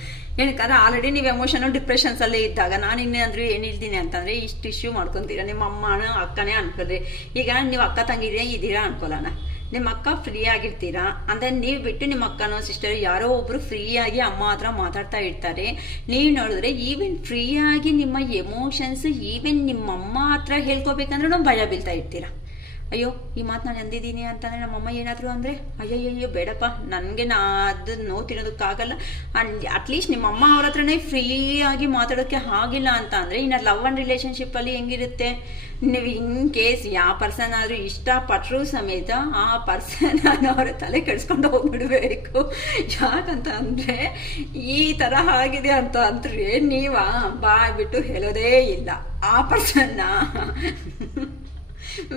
ಏನಕ್ಕಂದ್ರೆ ಆಲ್ರೆಡಿ ನೀವು ಎಮೋಷನಲ್ ಡಿಪ್ರೆಷನ್ಸಲ್ಲೇ ಇದ್ದಾಗ ನಾನು ಇನ್ನೇನಾದರೂ ಏನಿರ್ತೀನಿ ಅಂತಂದರೆ ಇಷ್ಟು ಇಶ್ಯೂ ಮಾಡ್ಕೊತೀರ. ನಿಮ್ಮ ಅಮ್ಮನ ಅಕ್ಕನೇ ಅನ್ಕೊಳ್ರಿ. ಈಗ ನೀವು ಅಕ್ಕ ತಂಗಿರೇ ಇದ್ದೀರಾ ಅನ್ಕೊಳ್ಳೋಣ, ನಿಮ್ಮ ಅಕ್ಕ ಫ್ರೀ ಆಗಿರ್ತೀರಾ ಅಂದರೆ ನೀವು ಬಿಟ್ಟು ನಿಮ್ಮ ಅಕ್ಕನೋ ಸಿಸ್ಟರ್ ಯಾರೋ ಒಬ್ಬರು ಫ್ರೀಯಾಗಿ ಅಮ್ಮ ಹತ್ರ ಮಾತಾಡ್ತಾ ಇರ್ತಾರೆ. ನೀವು ನೋಡಿದ್ರೆ ಈವನ್ ಫ್ರೀಯಾಗಿ ನಿಮ್ಮ ಎಮೋಷನ್ಸ್ ಈವನ್ ನಿಮ್ಮ ಅಮ್ಮ ಹತ್ರ ಹೇಳ್ಕೊಬೇಕಂದ್ರೆ ನಾವು ಭಯ ಬೀಳ್ತಾ ಇರ್ತೀರಾ. ಅಯ್ಯೋ ಈ ಮಾತು ನಾನು ಅಂದಿದ್ದೀನಿ ಅಂತಂದರೆ ನಮ್ಮಮ್ಮ ಏನಾದರೂ ಅಂದರೆ ಅಯ್ಯಯ್ಯೋ ಬೇಡಪ್ಪ, ನನಗೆ ಅದು ನೋವು ತಿನ್ನೋದಕ್ಕಾಗಲ್ಲ. ಅಟ್ಲೀಸ್ಟ್ ನಿಮ್ಮ ಅಮ್ಮ ಅವ್ರ ಹತ್ರನೇ ಫ್ರೀಯಾಗಿ ಮಾತಾಡೋಕ್ಕೆ ಆಗಿಲ್ಲ ಅಂತ ಅಂದರೆ ಇನ್ನು ಲವ್ ಆ್ಯಂಡ್ ರಿಲೇಷನ್ಶಿಪ್ಪಲ್ಲಿ ಹೆಂಗಿರುತ್ತೆ, ನೀವು ಇನ್ ಕೇಸ್ ಯಾವ ಪರ್ಸನ್ ಆದರೂ ಇಷ್ಟಪಟ್ಟರೂ ಸಮೇತ ಆ ಪರ್ಸನ್ ಅವ್ರ ತಲೆ ಕೆಡಿಸ್ಕೊಂಡು ಹೋಗ್ಬಿಡ್ಬೇಕು. ಯಾಕಂತ ಅಂದರೆ ಈ ಥರ ಆಗಿದೆ ಅಂತ ಅಂದರೆ ನೀವು ಬಾಯ್ಬಿಟ್ಟು ಹೇಳೋದೇ ಇಲ್ಲ ಆ ಪರ್ಸನ್ನ.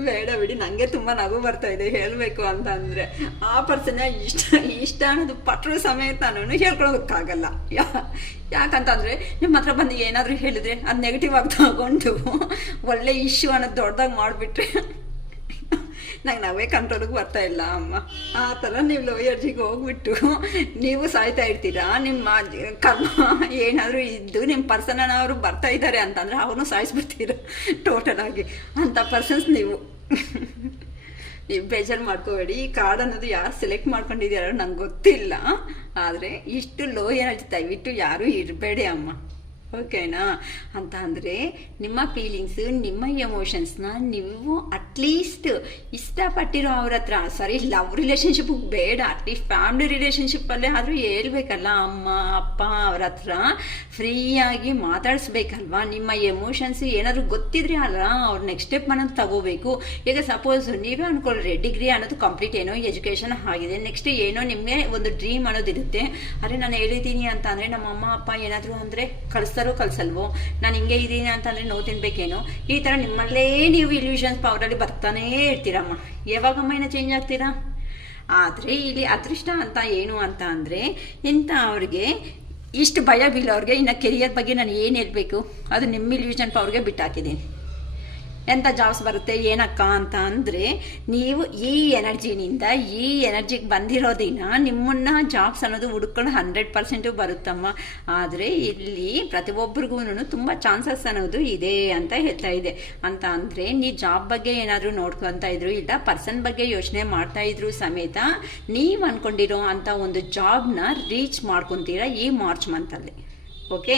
ಬೇಡ ಬಿಡಿ, ನನಗೆ ತುಂಬ ನಗು ಬರ್ತಾ ಇದೆ ಹೇಳಬೇಕು ಅಂತ ಅಂದರೆ. ಆ ಪರ್ಸನ್ನ ಇಷ್ಟ ಅನ್ನೋದು ಪಟ್ಟರು ಸಮೇತ ನಾನು ಹೇಳ್ಕೊಳೋದಕ್ಕಾಗಲ್ಲ. ಯಾಕಂತಂದರೆ ನಿಮ್ಮ ಹತ್ರ ಬಂದು ಏನಾದರೂ ಹೇಳಿದ್ರೆ ಅದು ನೆಗೆಟಿವ್ ಆಗಿ ತಗೊಂಡು ಒಳ್ಳೆ ಇಶ್ಯೂ ಅನ್ನೋದು ದೊಡ್ಡದಾಗಿ ಮಾಡಿಬಿಟ್ರೆ ನಂಗೆ ನಾವೇ ಕಂಟ್ರೋಲಿಗೆ ಬರ್ತಾ ಇಲ್ಲ ಅಮ್ಮ. ಆ ಥರ ನೀವು ಲೋ ಎನರ್ಜಿಗೆ ಹೋಗ್ಬಿಟ್ಟು ನೀವು ಸಾಯ್ತಾ ಇರ್ತೀರಾ. ನಿಮ್ಮ ಕರ್ಮ ಏನಾದರೂ ಇದ್ದು ನಿಮ್ಮ ಪರ್ಸನವರು ಬರ್ತಾ ಇದ್ದಾರೆ ಅಂತಂದರೆ ಅವ್ರನ್ನೂ ಸಾಯಿಸ್ಬಿಡ್ತೀರ ಟೋಟಲ್ ಆಗಿ. ಅಂಥ ಪರ್ಸನ್ಸ್ ನೀವು. ನೀವು ಬೇಜಾರು ಮಾಡ್ಕೋಬೇಡಿ. ಈ ಕಾರ್ಡ್ ಅನ್ನೋದು ಯಾರು ಸೆಲೆಕ್ಟ್ ಮಾಡ್ಕೊಂಡಿದ್ದೀರೋ ನಂಗೆ ಗೊತ್ತಿಲ್ಲ, ಆದರೆ ಇಷ್ಟು ಲೋ ಎನರ್ಜಿ ದಯವಿಟ್ಟು ಯಾರೂ ಇರಬೇಡಿ ಅಮ್ಮ, ಓಕೆನಾ? ಅಂತ ಅಂದರೆ ನಿಮ್ಮ ಫೀಲಿಂಗ್ಸು, ನಿಮ್ಮ ಎಮೋಷನ್ಸ್ನ ನೀವು ಅಟ್ಲೀಸ್ಟ್ ಇಷ್ಟಪಟ್ಟಿರೋ ಅವ್ರ ಹತ್ರ, ಸಾರಿ ಲವ್ ರಿಲೇಷನ್ಶಿಪ್ ಬೇಡ, ಅಟ್ಲೀಸ್ಟ್ ಫ್ಯಾಮಿಲಿ ರಿಲೇಷನ್ಶಿಪ್ಪಲ್ಲೇ ಆದರೂ ಹೇಳ್ಬೇಕಲ್ಲ, ಅಮ್ಮ ಅಪ್ಪ ಅವ್ರ ಹತ್ರ ಫ್ರೀಯಾಗಿ ಮಾತಾಡಿಸ್ಬೇಕಲ್ವಾ? ನಿಮ್ಮ ಎಮೋಷನ್ಸ್ ಏನಾದರೂ ಗೊತ್ತಿದ್ರೆ ಅಲ್ಲ ಅವ್ರು ನೆಕ್ಸ್ಟ್ ಸ್ಟೆಪ್ ಅನ್ನೋದು ತಗೋಬೇಕು. ಈಗ ಸಪೋಸ್ ನೀವೇ ಅಂದ್ಕೊಳ್ರಿ, ಡಿಗ್ರಿ ಅನ್ನೋದು ಕಂಪ್ಲೀಟ್ ಏನೋ ಎಜುಕೇಷನ್ ಆಗಿದೆ, ನೆಕ್ಸ್ಟ್ ಏನೋ ನಿಮಗೆ ಒಂದು ಡ್ರೀಮ್ ಅನ್ನೋದಿರುತ್ತೆ. ಅರೆ ನಾನು ಹೇಳಿದ್ದೀನಿ ಅಂತ ಅಂದರೆ ನಮ್ಮ ಅಮ್ಮ ಅಪ್ಪ ಏನಾದರೂ ಅಂದರೆ ಕಳಿಸಲ್ವೋ, ನಾನು ಹಿಂಗೆ ಇದ್ದೀನಿ ಅಂತಂದರೆ ನೋವು ತಿನ್ಬೇಕೇನೋ, ಈ ಥರ ನಿಮ್ಮಲ್ಲೇ ನೀವು ಇಲ್ಯೂಷನ್ಸ್ ಪವರಲ್ಲಿ ಬರ್ತಾನೇ ಇರ್ತೀರಮ್ಮ. ಯಾವಾಗಮ್ಮ ಏನೋ ಚೇಂಜ್ ಆಗ್ತೀರಾ? ಆದರೆ ಇಲ್ಲಿ ಅದೃಷ್ಟ ಅಂತ ಏನು ಅಂತ ಅಂದರೆ, ಇಂಥ ಅವ್ರಿಗೆ ಇಷ್ಟು ಭಯ ಬೀಳೋರಿಗೆ ಇನ್ನು ಕೆರಿಯರ್ ಬಗ್ಗೆ ನಾನು ಏನು ಹೇಳಬೇಕು, ಅದು ನಿಮ್ಮ ಇಲ್ಯೂಷನ್ ಪವರ್ಗೆ ಬಿಟ್ಟಾಕಿದ್ದೀನಿ. ಎಂಥ ಜಾಬ್ಸ್ ಬರುತ್ತೆ ಏನಕ್ಕ ಅಂತ ಅಂದರೆ, ನೀವು ಈ ಎನರ್ಜಿಗೆ ಬಂದಿರೋದಿನ ನಿಮ್ಮನ್ನ ಜಾಬ್ಸ್ ಅನ್ನೋದು ಹುಡ್ಕೊಂಡು 100% ಬರುತ್ತಮ್ಮ. ಆದರೆ ಇಲ್ಲಿ ಪ್ರತಿಯೊಬ್ಬರಿಗೂ ತುಂಬ ಚಾನ್ಸಸ್ ಅನ್ನೋದು ಇದೆ ಅಂತ ಹೇಳ್ತಾ ಇದೆ. ಅಂತ ಅಂದರೆ ನೀವು ಜಾಬ್ ಬಗ್ಗೆ ಏನಾದರೂ ನೋಡ್ಕೊತಾ ಇದ್ರು, ಇಲ್ಲ ಪರ್ಸನ್ ಬಗ್ಗೆ ಯೋಚನೆ ಮಾಡ್ತಾ ಇದ್ರು ಸಮೇತ ನೀವು ಅಂದ್ಕೊಂಡಿರೋ ಅಂಥ ಒಂದು ಜಾಬ್ನ ರೀಚ್ ಮಾಡ್ಕೊತೀರಾ ಈ ಮಾರ್ಚ್ ಮಂತಲ್ಲಿ. ಓಕೆ,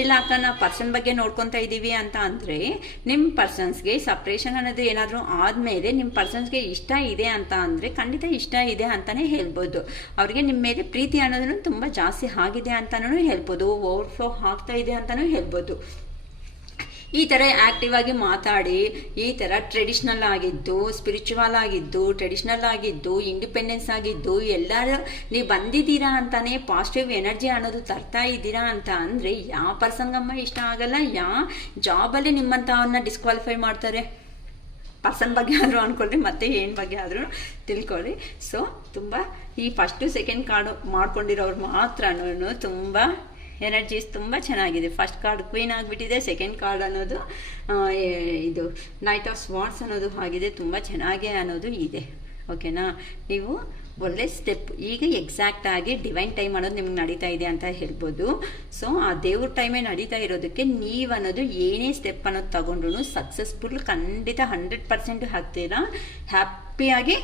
ಇಲ್ಲ ಅಕ್ಕ ನಾವು ಪರ್ಸನ್ ಬಗ್ಗೆ ನೋಡ್ಕೊತಾ ಇದ್ದೀವಿ ಅಂತ ಅಂದರೆ, ನಿಮ್ಮ ಪರ್ಸನ್ಸ್ಗೆ ಸಪ್ರೇಷನ್ ಅನ್ನೋದು ಏನಾದರೂ ಆದಮೇಲೆ ನಿಮ್ಮ ಪರ್ಸನ್ಸ್ಗೆ ಇಷ್ಟ ಇದೆ ಅಂತ ಅಂದರೆ ಖಂಡಿತ ಇಷ್ಟ ಇದೆ ಅಂತಲೇ ಹೇಳ್ಬೋದು. ಅವ್ರಿಗೆ ನಿಮ್ಮ ಮೇಲೆ ಪ್ರೀತಿ ಅನ್ನೋದನ್ನು ತುಂಬ ಜಾಸ್ತಿ ಆಗಿದೆ ಅಂತಲೂ ಹೇಳ್ಬೋದು, ಓವರ್ಫ್ಲೋ ಆಗ್ತಾ ಇದೆ ಅಂತಲೂ ಹೇಳ್ಬೋದು. ಈ ಥರ ಆ್ಯಕ್ಟಿವ್ ಆಗಿ ಮಾತಾಡಿ, ಈ ಥರ ಟ್ರೆಡಿಷ್ನಲ್ ಆಗಿದ್ದು, ಸ್ಪಿರಿಚುವಲ್ ಆಗಿದ್ದು, ಟ್ರೆಡಿಷ್ನಲ್ ಆಗಿದ್ದು, ಇಂಡಿಪೆಂಡೆನ್ಸ್ ಆಗಿದ್ದು, ಎಲ್ಲರೂ ನೀವು ಬಂದಿದ್ದೀರಾ ಅಂತಾನೆ ಪಾಸಿಟಿವ್ ಎನರ್ಜಿ ಅನ್ನೋದು ತರ್ತಾ ಇದ್ದೀರಾ ಅಂತ ಅಂದರೆ ಯಾವ ಪರ್ಸನ್ಗಮ್ಮ ಇಷ್ಟ ಆಗಲ್ಲ, ಯಾವ ಜಾಬಲ್ಲಿ ನಿಮ್ಮಂಥವನ್ನ ಡಿಸ್ಕ್ವಾಲಿಫೈ ಮಾಡ್ತಾರೆ. ಪರ್ಸನ್ ಬಗ್ಗೆ ಆದರೂ ಅಂದ್ಕೊಳ್ಳಿ, ಮತ್ತೆ ಏನು ಬಗ್ಗೆ ಆದರೂ ತಿಳ್ಕೊಳ್ಳಿ. ಸೊ ತುಂಬ ಈ ಫಸ್ಟು ಸೆಕೆಂಡ್ ಕಾರ್ಡು ಮಾಡ್ಕೊಂಡಿರೋರು ಮಾತ್ರ ತುಂಬ ಎನರ್ಜೀಸ್ ತುಂಬ ಚೆನ್ನಾಗಿದೆ. ಫಸ್ಟ್ ಕಾರ್ಡ್ ಕ್ವೀನ್ ಆಗಿಬಿಟ್ಟಿದೆ, ಸೆಕೆಂಡ್ ಕಾರ್ಡ್ ಅನ್ನೋದು ಇದು ನೈಟ್ ಆಫ್ ಸ್ವಾರ್ಡ್ಸ್ ಅನ್ನೋದು ಆಗಿದೆ, ತುಂಬ ಚೆನ್ನಾಗಿ ಅನ್ನೋದು ಇದೆ. ಓಕೆನಾ? ನೀವು ಒಳ್ಳೆ ಸ್ಟೆಪ್ ಈಗ ಎಕ್ಸಾಕ್ಟಾಗಿ ಡಿವೈನ್ ಟೈಮ್ ಅನ್ನೋದು ನಿಮ್ಗೆ ನಡೀತಾ ಇದೆ ಅಂತ ಹೇಳ್ಬೋದು. ಸೊ ಆ ದೇವ್ರ ಟೈಮೇ ನಡೀತಾ ಇರೋದಕ್ಕೆ ನೀವು ಅನ್ನೋದು ಏನೇ ಸ್ಟೆಪ್ ಅನ್ನೋದು ತಗೊಂಡ್ರು ಸಕ್ಸಸ್ಫುಲ್ ಖಂಡಿತ 100% ಆಗ್ತೀರಾ. ಹ್ಯಾಪಿಯಾಗಿ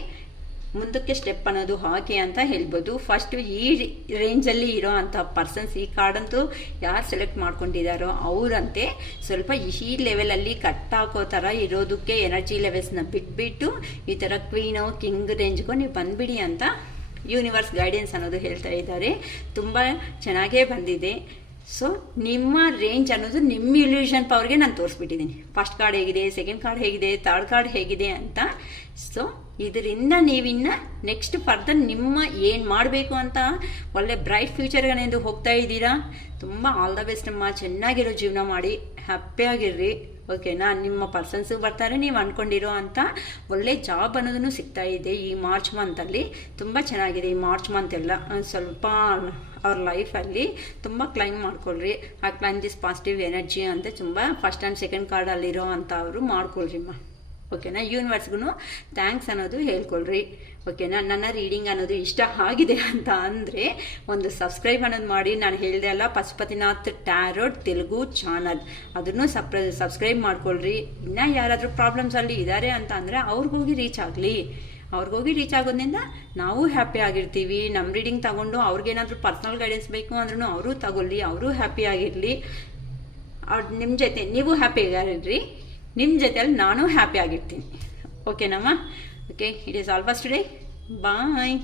ಮುಂದಕ್ಕೆ ಸ್ಟೆಪ್ ಅನ್ನೋದು ಹಾಕಿ ಅಂತ ಹೇಳ್ಬೋದು. ಫಸ್ಟ್ ಈ ರೇಂಜಲ್ಲಿ ಇರೋ ಅಂಥ ಪರ್ಸನ್ಸ್ ಈ ಕಾರ್ಡಂತೂ ಯಾರು ಸೆಲೆಕ್ಟ್ ಮಾಡ್ಕೊಂಡಿದ್ದಾರೋ ಅವರಂತೆ ಸ್ವಲ್ಪ ಈ ಲೆವೆಲಲ್ಲಿ ಕಟ್ ಹಾಕೋ ಥರ ಇರೋದಕ್ಕೆ ಎನರ್ಜಿ ಲೆವೆಲ್ಸ್ನ ಬಿಟ್ಬಿಟ್ಟು ಈ ಥರ ಕ್ವೀನೋ ಕಿಂಗ್ ರೇಂಜ್ಗೂ ನೀವು ಬಂದ್ಬಿಡಿ ಅಂತ ಯೂನಿವರ್ಸ್ ಗೈಡೆನ್ಸ್ ಅನ್ನೋದು ಹೇಳ್ತಾ ಇದ್ದಾರೆ. ತುಂಬ ಚೆನ್ನಾಗೇ ಬಂದಿದೆ. ಸೊ ನಿಮ್ಮ ರೇಂಜ್ ಅನ್ನೋದು ನಿಮ್ಮ ಇಲ್ಯೂಷನ್ ಪವರ್ಗೆ ನಾನು ತೋರಿಸ್ಬಿಟ್ಟಿದ್ದೀನಿ. ಫಸ್ಟ್ ಕಾರ್ಡ್ ಹೇಗಿದೆ, ಸೆಕೆಂಡ್ ಕಾರ್ಡ್ ಹೇಗಿದೆ, ಥರ್ಡ್ ಕಾರ್ಡ್ ಹೇಗಿದೆ ಅಂತ. ಸೊ ಇದರಿಂದ ನೀವಿನ್ನು ನೆಕ್ಸ್ಟ್ ಫರ್ದರ್ ನಿಮ್ಮ ಏನು ಮಾಡಬೇಕು ಅಂತ ಒಳ್ಳೆ ಬ್ರೈಟ್ ಫ್ಯೂಚರ್ಗನೆಂದು ಹೋಗ್ತಾ ಇದ್ದೀರಾ. ತುಂಬ ಆಲ್ ದ ಬೆಸ್ಟ್ ಅಮ್ಮ. ಚೆನ್ನಾಗಿರೋ ಜೀವನ ಮಾಡಿ, ಹ್ಯಾಪಿಯಾಗಿರ್ರಿ. ಓಕೆನಾ? ನಿಮ್ಮ ಪರ್ಸನ್ಸು ಬರ್ತಾರೆ, ನೀವು ಅಂದ್ಕೊಂಡಿರೋ ಅಂತ ಒಳ್ಳೆ ಜಾಬ್ ಅನ್ನೋದನ್ನು ಸಿಗ್ತಾ ಇದೆ ಈ ಮಾರ್ಚ್ ಮಂತಲ್ಲಿ. ತುಂಬ ಚೆನ್ನಾಗಿದೆ ಈ ಮಾರ್ಚ್ ಮಂತ್ ಎಲ್ಲ. ಸ್ವಲ್ಪ ಅವ್ರ ಲೈಫಲ್ಲಿ ತುಂಬ ಕ್ಲೈಮ್ ಮಾಡ್ಕೊಳ್ರಿ. ಆ ಕ್ಲೈಮ್ ದಿಸ್ ಪಾಸಿಟಿವ್ ಎನರ್ಜಿ ಅಂತ ತುಂಬ ಫಸ್ಟ್ ಆ್ಯಂಡ್ ಸೆಕೆಂಡ್ ಕಾರ್ಡಲ್ಲಿರೋ ಅಂತ ಅವರು ಮಾಡ್ಕೊಳ್ರಿಮ್ಮ. ಓಕೆನಾ? ಯೂನಿವರ್ಸ್ಗೂ ಥ್ಯಾಂಕ್ಸ್ ಅನ್ನೋದು ಹೇಳ್ಕೊಳ್ರಿ. ಓಕೆನಾ? ನನ್ನ ರೀಡಿಂಗ್ ಅನ್ನೋದು ಇಷ್ಟ ಆಗಿದೆ ಅಂತ ಅಂದರೆ ಒಂದು ಸಬ್ಸ್ಕ್ರೈಬ್ ಅನ್ನೋದು ಮಾಡಿ. ನಾನು ಹೇಳಿದೆ ಅಲ್ಲ, ಪಶುಪತಿನಾಥ್ ಟ್ಯಾರೋಟ್ ತೆಲುಗು ಚಾನಲ್, ಅದನ್ನು ಸಬ್ಸ್ಕ್ರೈಬ್ ಮಾಡ್ಕೊಳ್ರಿ. ಇನ್ನೂ ಯಾರಾದರೂ ಪ್ರಾಬ್ಲಮ್ಸಲ್ಲಿ ಇದ್ದಾರೆ ಅಂತ ಅಂದರೆ ಅವ್ರಿಗೋಗಿ ರೀಚ್ ಆಗಲಿ. ಅವ್ರಿಗೋಗಿ ರೀಚ್ ಆಗೋದ್ರಿಂದ ನಾವು ಹ್ಯಾಪಿ ಆಗಿರ್ತೀವಿ. ನಮ್ಮ ರೀಡಿಂಗ್ ತಗೊಂಡು ಅವ್ರಿಗೇನಾದರೂ ಪರ್ಸ್ನಲ್ ಗೈಡೆನ್ಸ್ ಬೇಕು ಅಂದ್ರೂ ಅವರು ತಗೊಳ್ಳಿ, ಅವರು ಹ್ಯಾಪಿ ಆಗಿರಲಿ. ಅವ್ರು ನಿಮ್ಮ ಜೊತೆ ನೀವು ಹ್ಯಾಪಿ ಆಗಿರ್ರಿ, ನಿಮ್ಮ ಜೊತೆಯಲ್ಲಿ ನಾನು ಹ್ಯಾಪಿ ಆಗಿರ್ತೀನಿ. ಓಕೆನಮ್ಮ? Okay, it is all for today. Bye.